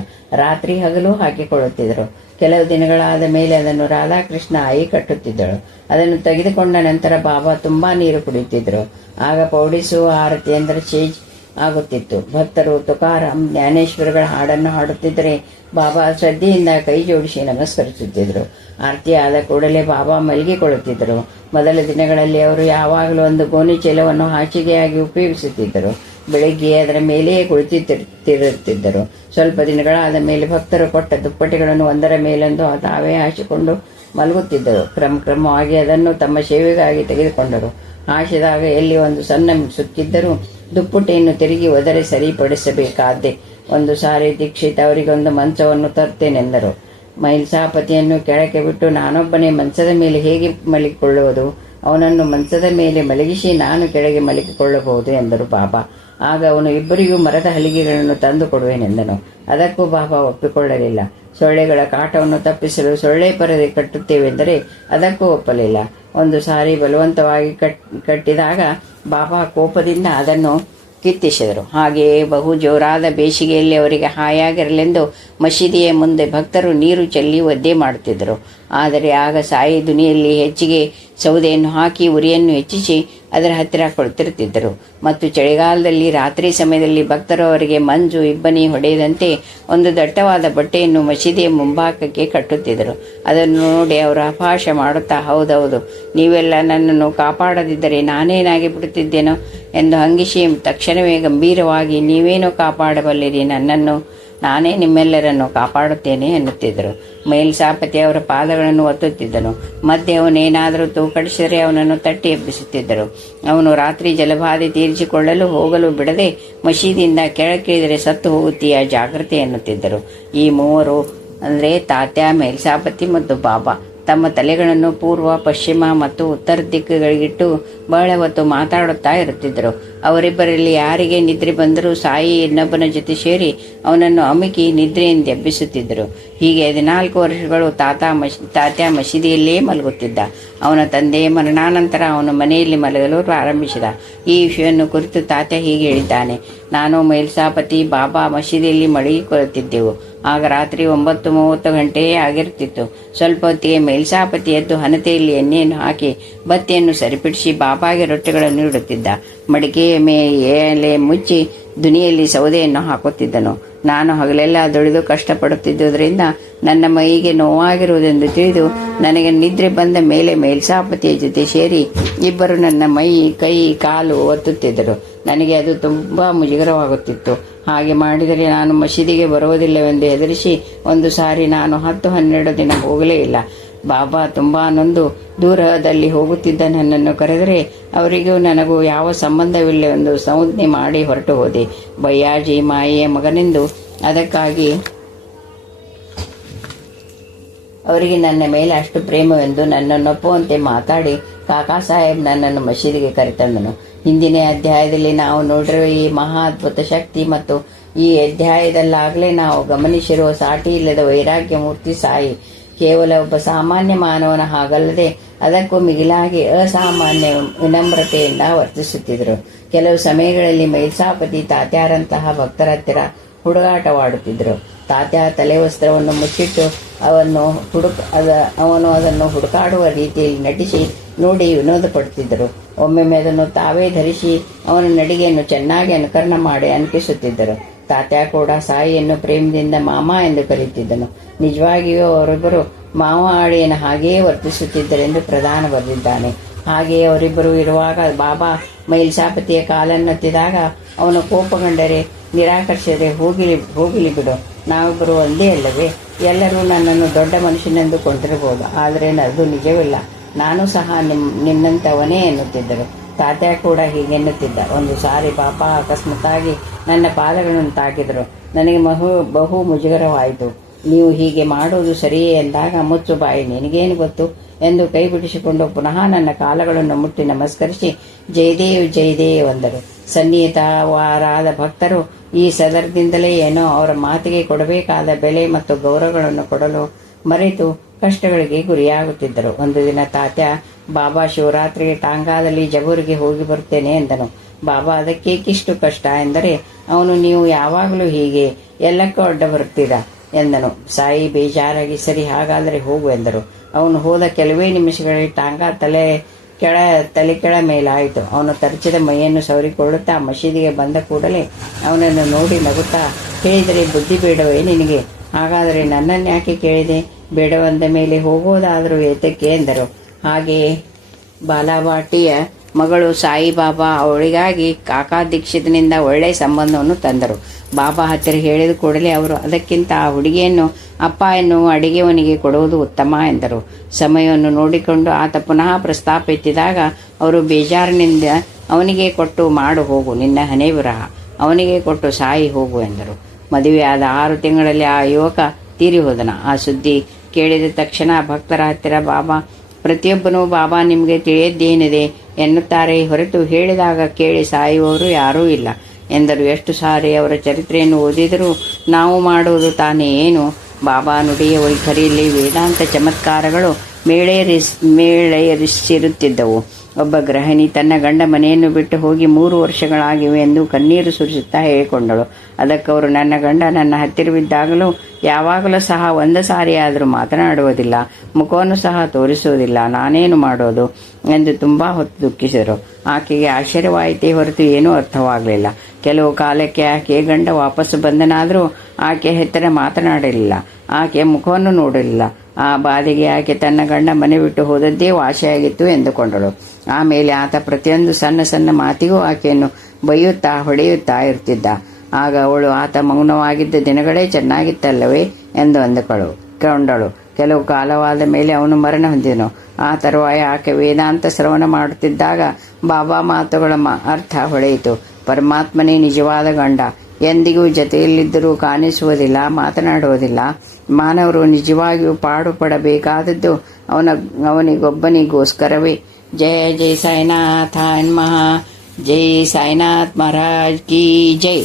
ರಾತ್ರಿ ಹಗಲು ಹಾಕಿಕೊಳ್ಳುತ್ತಿದ್ದರು. ಕೆಲವು ದಿನಗಳಾದ ಮೇಲೆ ಅದನ್ನು ರಾಧಾಕೃಷ್ಣ ಆಯಿ ಕಟ್ಟುತ್ತಿದ್ದಳು. ಅದನ್ನು ತೆಗೆದುಕೊಂಡ ನಂತರ ಬಾಬಾ ತುಂಬಾ ನೀರು ಕುಡಿಯುತ್ತಿದ್ದರು. ಆಗ ಪೌಡಿಸುವ ಆರತಿ ಅಂದರೆ ಚೇಂಜ್ ಆಗುತ್ತಿತ್ತು. ಭಕ್ತರು ತುಕಾರಾಮ್ ಜ್ಞಾನೇಶ್ವರಗಳ ಹಾಡನ್ನು ಹಾಡುತ್ತಿದ್ದರೆ ಬಾಬಾ ಶ್ರದ್ಧೆಯಿಂದ ಕೈ ಜೋಡಿಸಿ ನಮಸ್ಕರಿಸುತ್ತಿದ್ದರು. ಆರತಿ ಆದ ಕೂಡಲೇ ಬಾಬಾ ಮಲಗಿಕೊಳ್ಳುತ್ತಿದ್ದರು. ಮೊದಲ ದಿನಗಳಲ್ಲಿ ಅವರು ಯಾವಾಗಲೂ ಒಂದು ಗೋಣಿ ಚೀಲವನ್ನು ಹಾಸಿಗೆಯಾಗಿ ಉಪಯೋಗಿಸುತ್ತಿದ್ದರು. ಬೆಳಿಗ್ಗೆ ಅದರ ಮೇಲೆಯೇ ಕುಳಿತಿರುತ್ತಿದ್ದರು. ಸ್ವಲ್ಪ ದಿನಗಳಾದ ಮೇಲೆ ಭಕ್ತರು ಕೊಟ್ಟ ದುಪ್ಪಟಿಗಳನ್ನು ಒಂದರ ಮೇಲೊಂದು ತಾವೇ ಹಾಸಿಕೊಂಡು ಮಲಗುತ್ತಿದ್ದರು. ಕ್ರಮವಾಗಿ ಅದನ್ನು ತಮ್ಮ ಸೇವೆಗಾಗಿ ತೆಗೆದುಕೊಂಡರು. ಹಾಸಿದಾಗ ಎಲ್ಲಿ ಒಂದು ಸಣ್ಣ ಸುಕ್ಕಿದ್ದರೂ ದುಪ್ಪಟಿಯನ್ನು ತಿರುಗಿ ಒದರೆ ಸರಿಪಡಿಸಬೇಕಾದ್ದೆ. ಒಂದು ಸಾರಿ ದೀಕ್ಷಿತ್ ಅವರಿಗೊಂದು ಮಂಚವನ್ನು ತರ್ತೇನೆಂದರು. ಮೈಲ್ಸಾಪತಿಯನ್ನು ಕೆಳಕ್ಕೆ ಬಿಟ್ಟು ನಾನೊಬ್ಬನೇ ಮಂಚದ ಮೇಲೆ ಹೇಗೆ ಮಲಗಿಕೊಳ್ಳುವುದು? ಅವನನ್ನು ಮಂಚದ ಮೇಲೆ ಮಲಗಿಸಿ ನಾನು ಕೆಳಗೆ ಮಲಗಿಕೊಳ್ಳಬಹುದು ಎಂದರು ಬಾಬಾ. ಆಗ ಅವನು ಇಬ್ಬರಿಗೂ ಮರದ ಹಲಿಗೆಗಳನ್ನು ತಂದು ಕೊಡುವೆನೆಂದನು. ಅದಕ್ಕೂ ಬಾಬಾ ಒಪ್ಪಿಕೊಳ್ಳಲಿಲ್ಲ. ಸೊಳ್ಳೆಗಳ ಕಾಟವನ್ನು ತಪ್ಪಿಸಲು ಸೊಳ್ಳೆ ಪರದೆ ಕಟ್ಟುತ್ತೇವೆಂದರೆ ಅದಕ್ಕೂ ಒಪ್ಪಲಿಲ್ಲ. ಒಂದು ಸಾರಿ ಬಲವಂತವಾಗಿ ಕಟ್ಟಿದಾಗ ಬಾಬಾ ಕೋಪದಿಂದ ಅದನ್ನು ಕಿತ್ತೆಸೆದರು. ಹಾಗೆಯೇ ಬಹು ಜೋರಾದ ಬೇಸಿಗೆಯಲ್ಲಿ ಅವರಿಗೆ ಹಾಯಾಗಿರಲೆಂದು ಮಸೀದಿಯ ಮುಂದೆ ಭಕ್ತರು ನೀರು ಚೆಲ್ಲಿ ಒದ್ದೆ ಮಾಡುತ್ತಿದ್ದರು. ಆದರೆ ಆಗ ಸಾಯಿ ದುನಿಯಲ್ಲಿ ಹೆಚ್ಚಿಗೆ ಸೌದೆಯನ್ನು ಹಾಕಿ ಉರಿಯನ್ನು ಹೆಚ್ಚಿಸಿ ಅದರ ಹತ್ತಿರ ಕುಳಿತಿರುತ್ತಿದ್ದರು. ಮತ್ತು ಚಳಿಗಾಲದಲ್ಲಿ ರಾತ್ರಿ ಸಮಯದಲ್ಲಿ ಭಕ್ತರು ಅವರಿಗೆ ಮಂಜು ಇಬ್ಬನಿ ಹೊಡೆಯದಂತೆ ಒಂದು ದಟ್ಟವಾದ ಬಟ್ಟೆಯನ್ನು ಮಸೀದಿಯ ಮುಂಭಾಗಕ್ಕೆ ಕಟ್ಟುತ್ತಿದ್ದರು. ಅದನ್ನು ನೋಡಿ ಅವರು ಅಪಹಾಸ ಮಾಡುತ್ತಾ, ಹೌದೌದು, ನೀವೆಲ್ಲ ನನ್ನನ್ನು ಕಾಪಾಡದಿದ್ದರೆ ನಾನೇನಾಗಿ ಬಿಡುತ್ತಿದ್ದೇನೋ ಎಂದು ಹಂಗಿಸಿ ತಕ್ಷಣವೇ ಗಂಭೀರವಾಗಿ, ನೀವೇನೋ ಕಾಪಾಡಬಲ್ಲಿರಿ, ನನ್ನನ್ನು ನಾನೇ ನಿಮ್ಮೆಲ್ಲರನ್ನು ಕಾಪಾಡುತ್ತೇನೆ ಎನ್ನುತ್ತಿದ್ದರು. ಮೇಲ್ಸಾಪತಿ ಅವರ ಪಾದಗಳನ್ನು ಒತ್ತುತ್ತಿದ್ದನು. ಮಧ್ಯೆ ಅವನೇನಾದರೂ ತೂಕಡಿಸಿದರೆ ಅವನನ್ನು ತಟ್ಟಿ ಎಬ್ಬಿಸುತ್ತಿದ್ದರು. ಅವನು ರಾತ್ರಿ ಜಲಬಾಧೆ ತೀರಿಸಿಕೊಳ್ಳಲು ಹೋಗಲು ಬಿಡದೆ ಮಸೀದಿಯಿಂದ ಕೆಳಗಿಳಿದರೆ ಸತ್ತು ಹೋಗುತ್ತೀಯ, ಜಾಗ್ರತೆ ಎನ್ನುತ್ತಿದ್ದರು. ಈ ಮೂವರು ಅಂದರೆ ತಾತ್ಯ, ಮೇಲ್ಸಾಪತಿ ಮತ್ತು ಬಾಬಾ ತಮ್ಮ ತಲೆಗಳನ್ನು ಪೂರ್ವ, ಪಶ್ಚಿಮ ಮತ್ತು ಉತ್ತರ ದಿಕ್ಕುಗಳಿಗಿಟ್ಟು ಬಹಳ ಹೊತ್ತು ಮಾತಾಡುತ್ತಾ ಇರುತ್ತಿದ್ದರು. ಅವರಿಬ್ಬರಲ್ಲಿ ಯಾರಿಗೆ ನಿದ್ರೆ ಬಂದರೂ ಸಾಯಿ ಇನ್ನೊಬ್ಬನ ಜೊತೆ ಸೇರಿ ಅವನನ್ನು ಅಮುಕಿ ನಿದ್ರೆಯಿಂದ ಎಬ್ಬಿಸುತ್ತಿದ್ದರು. ಹೀಗೆ 14 ವರ್ಷಗಳು ತಾತ್ಯ ಮಸೀದಿಯಲ್ಲೇ ಮಲಗುತ್ತಿದ್ದ. ಅವನ ತಂದೆ ಮರಣಾನಂತರ ಅವನು ಮನೆಯಲ್ಲಿ ಮಲಗಲು ಪ್ರಾರಂಭಿಸಿದ. ಈ ವಿಷಯವನ್ನು ಕುರಿತು ತಾತ್ಯ ಹೀಗೆ ಹೇಳಿದ್ದಾನೆ: ನಾನು ಮೇಲ್ಸಾಪತಿ ಬಾಬಾ ಮಸೀದಿಯಲ್ಲಿ ಮಲಗಿಕೊಳ್ಳುತ್ತಿದ್ದೆವು. ಆಗ ರಾತ್ರಿ 9:30 ಗಂಟೆಯೇ ಆಗಿರುತ್ತಿತ್ತು. ಸ್ವಲ್ಪ ಹೊತ್ತಿಗೆ ಮೇಲ್ಸಾಪತಿ ಎದ್ದು ಹಣತೆಯಲ್ಲಿ ಎಣ್ಣೆಯನ್ನು ಹಾಕಿ ಬತ್ತಿಯನ್ನು ಸರಿಪಡಿಸಿ ಬಾಬಾಗೆ ರೊಟ್ಟಿಗಳನ್ನು ಇಡುತ್ತಿದ್ದ. ಮಡಿಕೆಯ ಮೇಲೆ ಮುಚ್ಚಿ ದುನಿಯಲ್ಲಿ ಸೌದೆಯನ್ನು ಹಾಕುತ್ತಿದ್ದನು. ನಾನು ಹಗಲೆಲ್ಲ ದುಡಿದು ಕಷ್ಟಪಡುತ್ತಿದ್ದುದರಿಂದ ನನ್ನ ಮೈಗೆ ನೋವಾಗಿರುವುದೆಂದು ತಿಳಿದು ನನಗೆ ನಿದ್ರೆ ಬಂದ ಮೇಲೆ ಮೇಲ್ಸಾಪತಿಯ ಜೊತೆ ಸೇರಿ ಇಬ್ಬರು ನನ್ನ ಮೈ, ಕೈ, ಕಾಲು ಒತ್ತುತ್ತಿದ್ದರು. ನನಗೆ ಅದು ತುಂಬ ಮುಜುಗರವಾಗುತ್ತಿತ್ತು. ಹಾಗೆ ಮಾಡಿದರೆ ನಾನು ಮಸೀದಿಗೆ ಬರುವುದಿಲ್ಲವೆಂದು ಹೆದರಿಸಿ ಒಂದು ಸಾರಿ ನಾನು 10-12 ದಿನ ಹೋಗಲೇ ಇಲ್ಲ. ಬಾಬಾ ತುಂಬಾ ನೊಂದು ದೂರದಲ್ಲಿ ಹೋಗುತ್ತಿದ್ದ ನನ್ನನ್ನು ಕರೆದರೆ ಅವರಿಗೂ ನನಗೂ ಯಾವ ಸಂಬಂಧವಿಲ್ಲವೆಂದು ಸಂಜ್ಞೆ ಮಾಡಿ ಹೊರಟು ಹೋದೆ. ಬಯ್ಯಾಜಿ ಮಾಯೆಯ ಮಗನೆಂದು ಅದಕ್ಕಾಗಿ ಅವರಿಗೆ ನನ್ನ ಮೇಲೆ ಅಷ್ಟು ಪ್ರೇಮವೆಂದು ನನ್ನನ್ನೊಪ್ಪುವಂತೆ ಮಾತಾಡಿ ಕಾಕಾ ಸಾಹೇಬ್ ನನ್ನನ್ನು ಮಸೀದಿಗೆ ಕರೆತಂದನು. ಹಿಂದಿನ ಅಧ್ಯಾಯದಲ್ಲಿ ನಾವು ನೋಡಿರುವ ಈ ಮಹಾ ಅದ್ಭುತ ಶಕ್ತಿ ಮತ್ತು ಈ ಅಧ್ಯಾಯದಲ್ಲಾಗಲೇ ನಾವು ಗಮನಿಸಿರುವ ಸಾಟಿ ಇಲ್ಲದ ವೈರಾಗ್ಯ ಮೂರ್ತಿ ಸಾಯಿ ಕೇವಲ ಒಬ್ಬ ಸಾಮಾನ್ಯ ಮಾನವನ ಹಾಗಲ್ಲದೆ ಅದಕ್ಕೂ ಮಿಗಿಲಾಗಿ ಅಸಾಮಾನ್ಯ ವಿನಮ್ರತೆಯಿಂದ ವರ್ತಿಸುತ್ತಿದ್ದರು. ಕೆಲವು ಸಮಯಗಳಲ್ಲಿ ಮೇಲ್ಸಾಪತಿ ತಾತ್ಯಾರಂತಹ ಭಕ್ತರ ಹತ್ತಿರ ಹುಡುಗಾಟವಾಡುತ್ತಿದ್ದರು. ತಾತ್ಯ ತಲೆ ವಸ್ತ್ರವನ್ನು ಮುಚ್ಚಿಟ್ಟು ಅವನು ಅದನ್ನು ಹುಡುಕಾಡುವ ರೀತಿಯಲ್ಲಿ ನಟಿಸಿ ನೋಡಿ ವಿನೋದ ಪಡುತ್ತಿದ್ದರು. ಒಮ್ಮೊಮ್ಮೆ ಅದನ್ನು ತಾವೇ ಧರಿಸಿ ಅವನ ನಡಿಗೆಯನ್ನು ಚೆನ್ನಾಗಿ ಅನುಕರಣ ಮಾಡಿ ಅನ್ಪಿಸುತ್ತಿದ್ದರು. ತಾತ್ಯ ಕೂಡ ಸಾಯಿಯನ್ನು ಪ್ರೇಮದಿಂದ ಮಾಮ ಎಂದು ಕರೆಯುತ್ತಿದ್ದನು. ನಿಜವಾಗಿಯೂ ಅವರಿಬ್ಬರು ಮಾವ ಅಳಿಯನ ಹಾಗೆಯೇ ವರ್ತಿಸುತ್ತಿದ್ದರೆಂದು ಪ್ರಧಾನ ಬರೆದಿದ್ದಾನೆ. ಹಾಗೆಯೇ ಅವರಿಬ್ಬರು ಇರುವಾಗ ಬಾಬಾ ಮೇಲ್ಸಾಪತಿಯ ಕಾಲನ್ನೊತ್ತಿದಾಗ ಅವನು ಕೋಪಗೊಂಡರೆ, ನಿರಾಕರಿಸಿದರೆ ಹೋಗಲಿ ಬಿಡು, ನಾವಿಬ್ಬರು ಒಂದೇ ಅಲ್ಲವೇ, ಎಲ್ಲರೂ ನನ್ನನ್ನು ದೊಡ್ಡ ಮನುಷ್ಯನೆಂದು ಕೊಂಡಿರಬಹುದು, ಆದರೆ ಅದು ನಿಜವಿಲ್ಲ, ನಾನು ಸಹ ನಿನ್ನಂತವನೇ ಎನ್ನುತ್ತಿದ್ದರು. ತಾತ್ಯ ಕೂಡ ಹೀಗೆನ್ನುತ್ತಿದ್ದ. ಒಂದು ಸಾರಿ ಬಾಬಾ ಅಕಸ್ಮಾತ್ತಾಗಿ ನನ್ನ ಪಾದಗಳನ್ನು ತಾಕಿದರು. ನನಗೆ ಬಹು ಮುಜುಗರವಾಯಿತು. ನೀವು ಹೀಗೆ ಮಾಡುವುದು ಸರಿಯೇ ಎಂದಾಗ, ಮುಚ್ಚು ಬಾಯಿ, ನಿನಗೇನು ಗೊತ್ತು ಎಂದು ಕೈ ಬಿಡಿಸಿಕೊಂಡು ಪುನಃ ನನ್ನ ಕಾಲಗಳನ್ನು ಮುಟ್ಟಿ ನಮಸ್ಕರಿಸಿ ಜಯದೇವ್ ಜಯದೇವ್ ಎಂದರು. ಸನ್ನಿಹಿತವಾರಾದ ಭಕ್ತರು ಈ ಸದರದಿಂದಲೇ ಏನೋ ಅವರ ಮಾತಿಗೆ ಕೊಡಬೇಕಾದ ಬೆಲೆ ಮತ್ತು ಗೌರವಗಳನ್ನು ಕೊಡಲು ಮರೆತು ಕಷ್ಟಗಳಿಗೆ ಗುರಿಯಾಗುತ್ತಿದ್ದರು. ಒಂದು ದಿನ ತಾತ್ಯ, ಬಾಬಾ ಶಿವರಾತ್ರಿಗೆ ಟಾಂಗಾದಲ್ಲಿ ಜಬೂರಿಗೆ ಹೋಗಿ ಬರುತ್ತೇನೆ ಎಂದನು. ಬಾಬಾ, ಅದಕ್ಕೇಕಿಷ್ಟು ಕಷ್ಟ ಎಂದರೆ ಅವನು, ನೀವು ಯಾವಾಗಲೂ ಹೀಗೆ ಎಲ್ಲಕ್ಕೂ ಅಡ್ಡ ಬರುತ್ತೀರಾ ಎಂದನು. ಸಾಯಿ ಬೇಜಾರಾಗಿ, ಸರಿ ಹಾಗಾದರೆ ಹೋಗು ಎಂದರು. ಅವನು ಹೋದ ಕೆಲವೇ ನಿಮಿಷಗಳಲ್ಲಿ ಟಾಂಗಾ ತಲೆ ಕೆಳ ಮೇಲಾಯಿತು. ಅವನು ತರಚಿದ ಮೈಯನ್ನು ಸವರಿಕೊಳ್ಳುತ್ತಾ ಮಸೀದಿಗೆ ಬಂದ ಕೂಡಲೇ ಅವನನ್ನು ನೋಡಿ ನಗುತ್ತಾ ಹೇಳಿದರೆ, ಬುದ್ಧಿ ಬೇಡವೇ ನಿನಗೆ? ಹಾಗಾದರೆ ನನ್ನನ್ಯಾಕೆ ಕೇಳಿದೆ? ಬೇಡವಂದ ಮೇಲೆ ಹೋಗೋದಾದರೂ ಏತಕ್ಕೆ ಎಂದರು. ಹಾಗೆಯೇ ಬಾಲಾಬಾಟಿಯ ಮಗಳು ಸಾಯಿಬಾಬಾ ಅವಳಿಗಾಗಿ ಕಾಕಾ ದೀಕ್ಷಿತನಿಂದ ಒಳ್ಳೆಯ ಸಂಬಂಧವನ್ನು ತಂದರು. ಬಾಬಾ ಹತ್ತಿರ ಹೇಳಿದ ಕೂಡಲೇ ಅವರು, ಅದಕ್ಕಿಂತ ಆ ಹುಡುಗಿಯನ್ನು ಅಪ್ಪ ಎನ್ನುವ ಅಡಿಗೆವನಿಗೆ ಕೊಡುವುದು ಉತ್ತಮ ಎಂದರು. ಸಮಯವನ್ನು ನೋಡಿಕೊಂಡು ಆತ ಪುನಃ ಪ್ರಸ್ತಾಪ ಎತ್ತಿದಾಗ ಅವರು ಬೇಜಾರಿನಿಂದ, ಅವನಿಗೆ ಕೊಟ್ಟು ಮಾಡು ಹೋಗು, ನಿನ್ನ ಹಣೆ ಬರಹ, ಅವನಿಗೆ ಕೊಟ್ಟು ಸಾಯಿ ಹೋಗು ಎಂದರು. ಮದುವೆಯಾದ 6 ತಿಂಗಳಲ್ಲಿ ಆ ಯುವಕ ತೀರಿ ಹೋದನ. ಆ ಸುದ್ದಿ ಕೇಳಿದ ತಕ್ಷಣ ಭಕ್ತರ ಹತ್ತಿರ ಬಾಬಾ, ಪ್ರತಿಯೊಬ್ಬನೂ ಬಾಬಾ ನಿಮಗೆ ತಿಳಿಯದ್ದೇನಿದೆ ಎನ್ನುತ್ತಾರೆ ಹೊರತು ಹೇಳಿದಾಗ ಕೇಳಿ ಸಾಯುವವರು ಯಾರೂ ಇಲ್ಲ ಎಂದರು. ಎಷ್ಟು ಸಾರಿ ಅವರ ಚರಿತ್ರೆಯನ್ನು ಓದಿದರೂ ನಾವು ಮಾಡುವುದು ತಾನೇ ಏನು? ಬಾಬಾ ನುಡಿಯ ವೈಖರಿಯಲ್ಲಿ ವೇದಾಂತ ಚಮತ್ಕಾರಗಳು ಮೇಳೇರಿಸಿರುತ್ತಿದ್ದವು. ಒಬ್ಬ ಗೃಹಿಣಿ ತನ್ನ ಗಂಡ ಮನೆಯನ್ನು ಬಿಟ್ಟು ಹೋಗಿ 3 ವರ್ಷಗಳಾಗಿವೆ ಎಂದು ಕಣ್ಣೀರು ಸುರಿಸುತ್ತಾ ಹೇಳಿಕೊಂಡಳು. ಅದಕ್ಕವರು, ನನ್ನ ಗಂಡ ನನ್ನ ಹತ್ತಿರವಿದ್ದಾಗಲೂ ಯಾವಾಗಲೂ ಸಹ ಒಂದು ಸಾರಿಯಾದರೂ ಮಾತನಾಡುವುದಿಲ್ಲ, ಮುಖವನ್ನು ಸಹ ತೋರಿಸುವುದಿಲ್ಲ, ನಾನೇನು ಮಾಡೋದು ಎಂದು ತುಂಬಾ ಹೊತ್ತು ದುಃಖಿಸಿದರು. ಆಕೆಗೆ ಆಶ್ಚರ್ಯವಾಯಿತೇ ಹೊರತು ಏನೂ ಅರ್ಥವಾಗಲಿಲ್ಲ. ಕೆಲವು ಕಾಲಕ್ಕೆ ಆಕೆಯ ಗಂಡ ವಾಪಸ್ಸು ಬಂದನಾದರೂ ಆಕೆ ಹತ್ತಿರ ಮಾತನಾಡಲಿಲ್ಲ, ಆಕೆಯ ಮುಖವನ್ನು ನೋಡಲಿಲ್ಲ. ಆ ಬಾಧೆಗೆ ಆಕೆ ತನ್ನ ಗಂಡ ಮನೆ ಬಿಟ್ಟು ಹೋದದ್ದೇ ವಾಸಿಯಾಗಿತ್ತು ಎಂದುಕೊಂಡಳು. ಆಮೇಲೆ ಆತ ಪ್ರತಿಯೊಂದು ಸಣ್ಣ ಸಣ್ಣ ಮಾತಿಗೂ ಆಕೆಯನ್ನು ಬೈಯುತ್ತಾ ಹೊಡೆಯುತ್ತಾ ಇರ್ತಿದ್ದ. ಆಗ ಅವಳು, ಆತ ಮೌನವಾಗಿದ್ದ ದಿನಗಳೇ ಚೆನ್ನಾಗಿತ್ತಲ್ಲವೇ ಎಂದು ಅಂದುಕೊಂಡಳು. ಕೆಲವು ಕಾಲವಾದ ಮೇಲೆ ಅವನು ಮರಣ ಹೊಂದಿದನು. ಆ ತರುವಾಯ ಆಕೆ ವೇದಾಂತ ಶ್ರವಣ ಮಾಡುತ್ತಿದ್ದಾಗ ಬಾಬಾ ಮಾತುಗಳ ಅರ್ಥ ಹೊಳೆಯಿತು. ಪರಮಾತ್ಮನೇ ನಿಜವಾದ ಗಂಡ, ಎಂದಿಗೂ ಜೊತೆಯಲ್ಲಿದ್ದರೂ ಕಾಣಿಸುವುದಿಲ್ಲ, ಮಾತನಾಡುವುದಿಲ್ಲ. ಮಾನವರು ನಿಜವಾಗಿಯೂ ಪಾಡು ಪಡಬೇಕಾದದ್ದು ಅವನಿಗೊಬ್ಬನಿಗೋಸ್ಕರವೇ. ಜಯ ಜಯ ಸಾಯಿನಾಥ ನಮಃ. ಜೈ ಸಾಯಿನಾಥ್ ಮಹಾರಾಜ್ ಕಿ ಜೈ.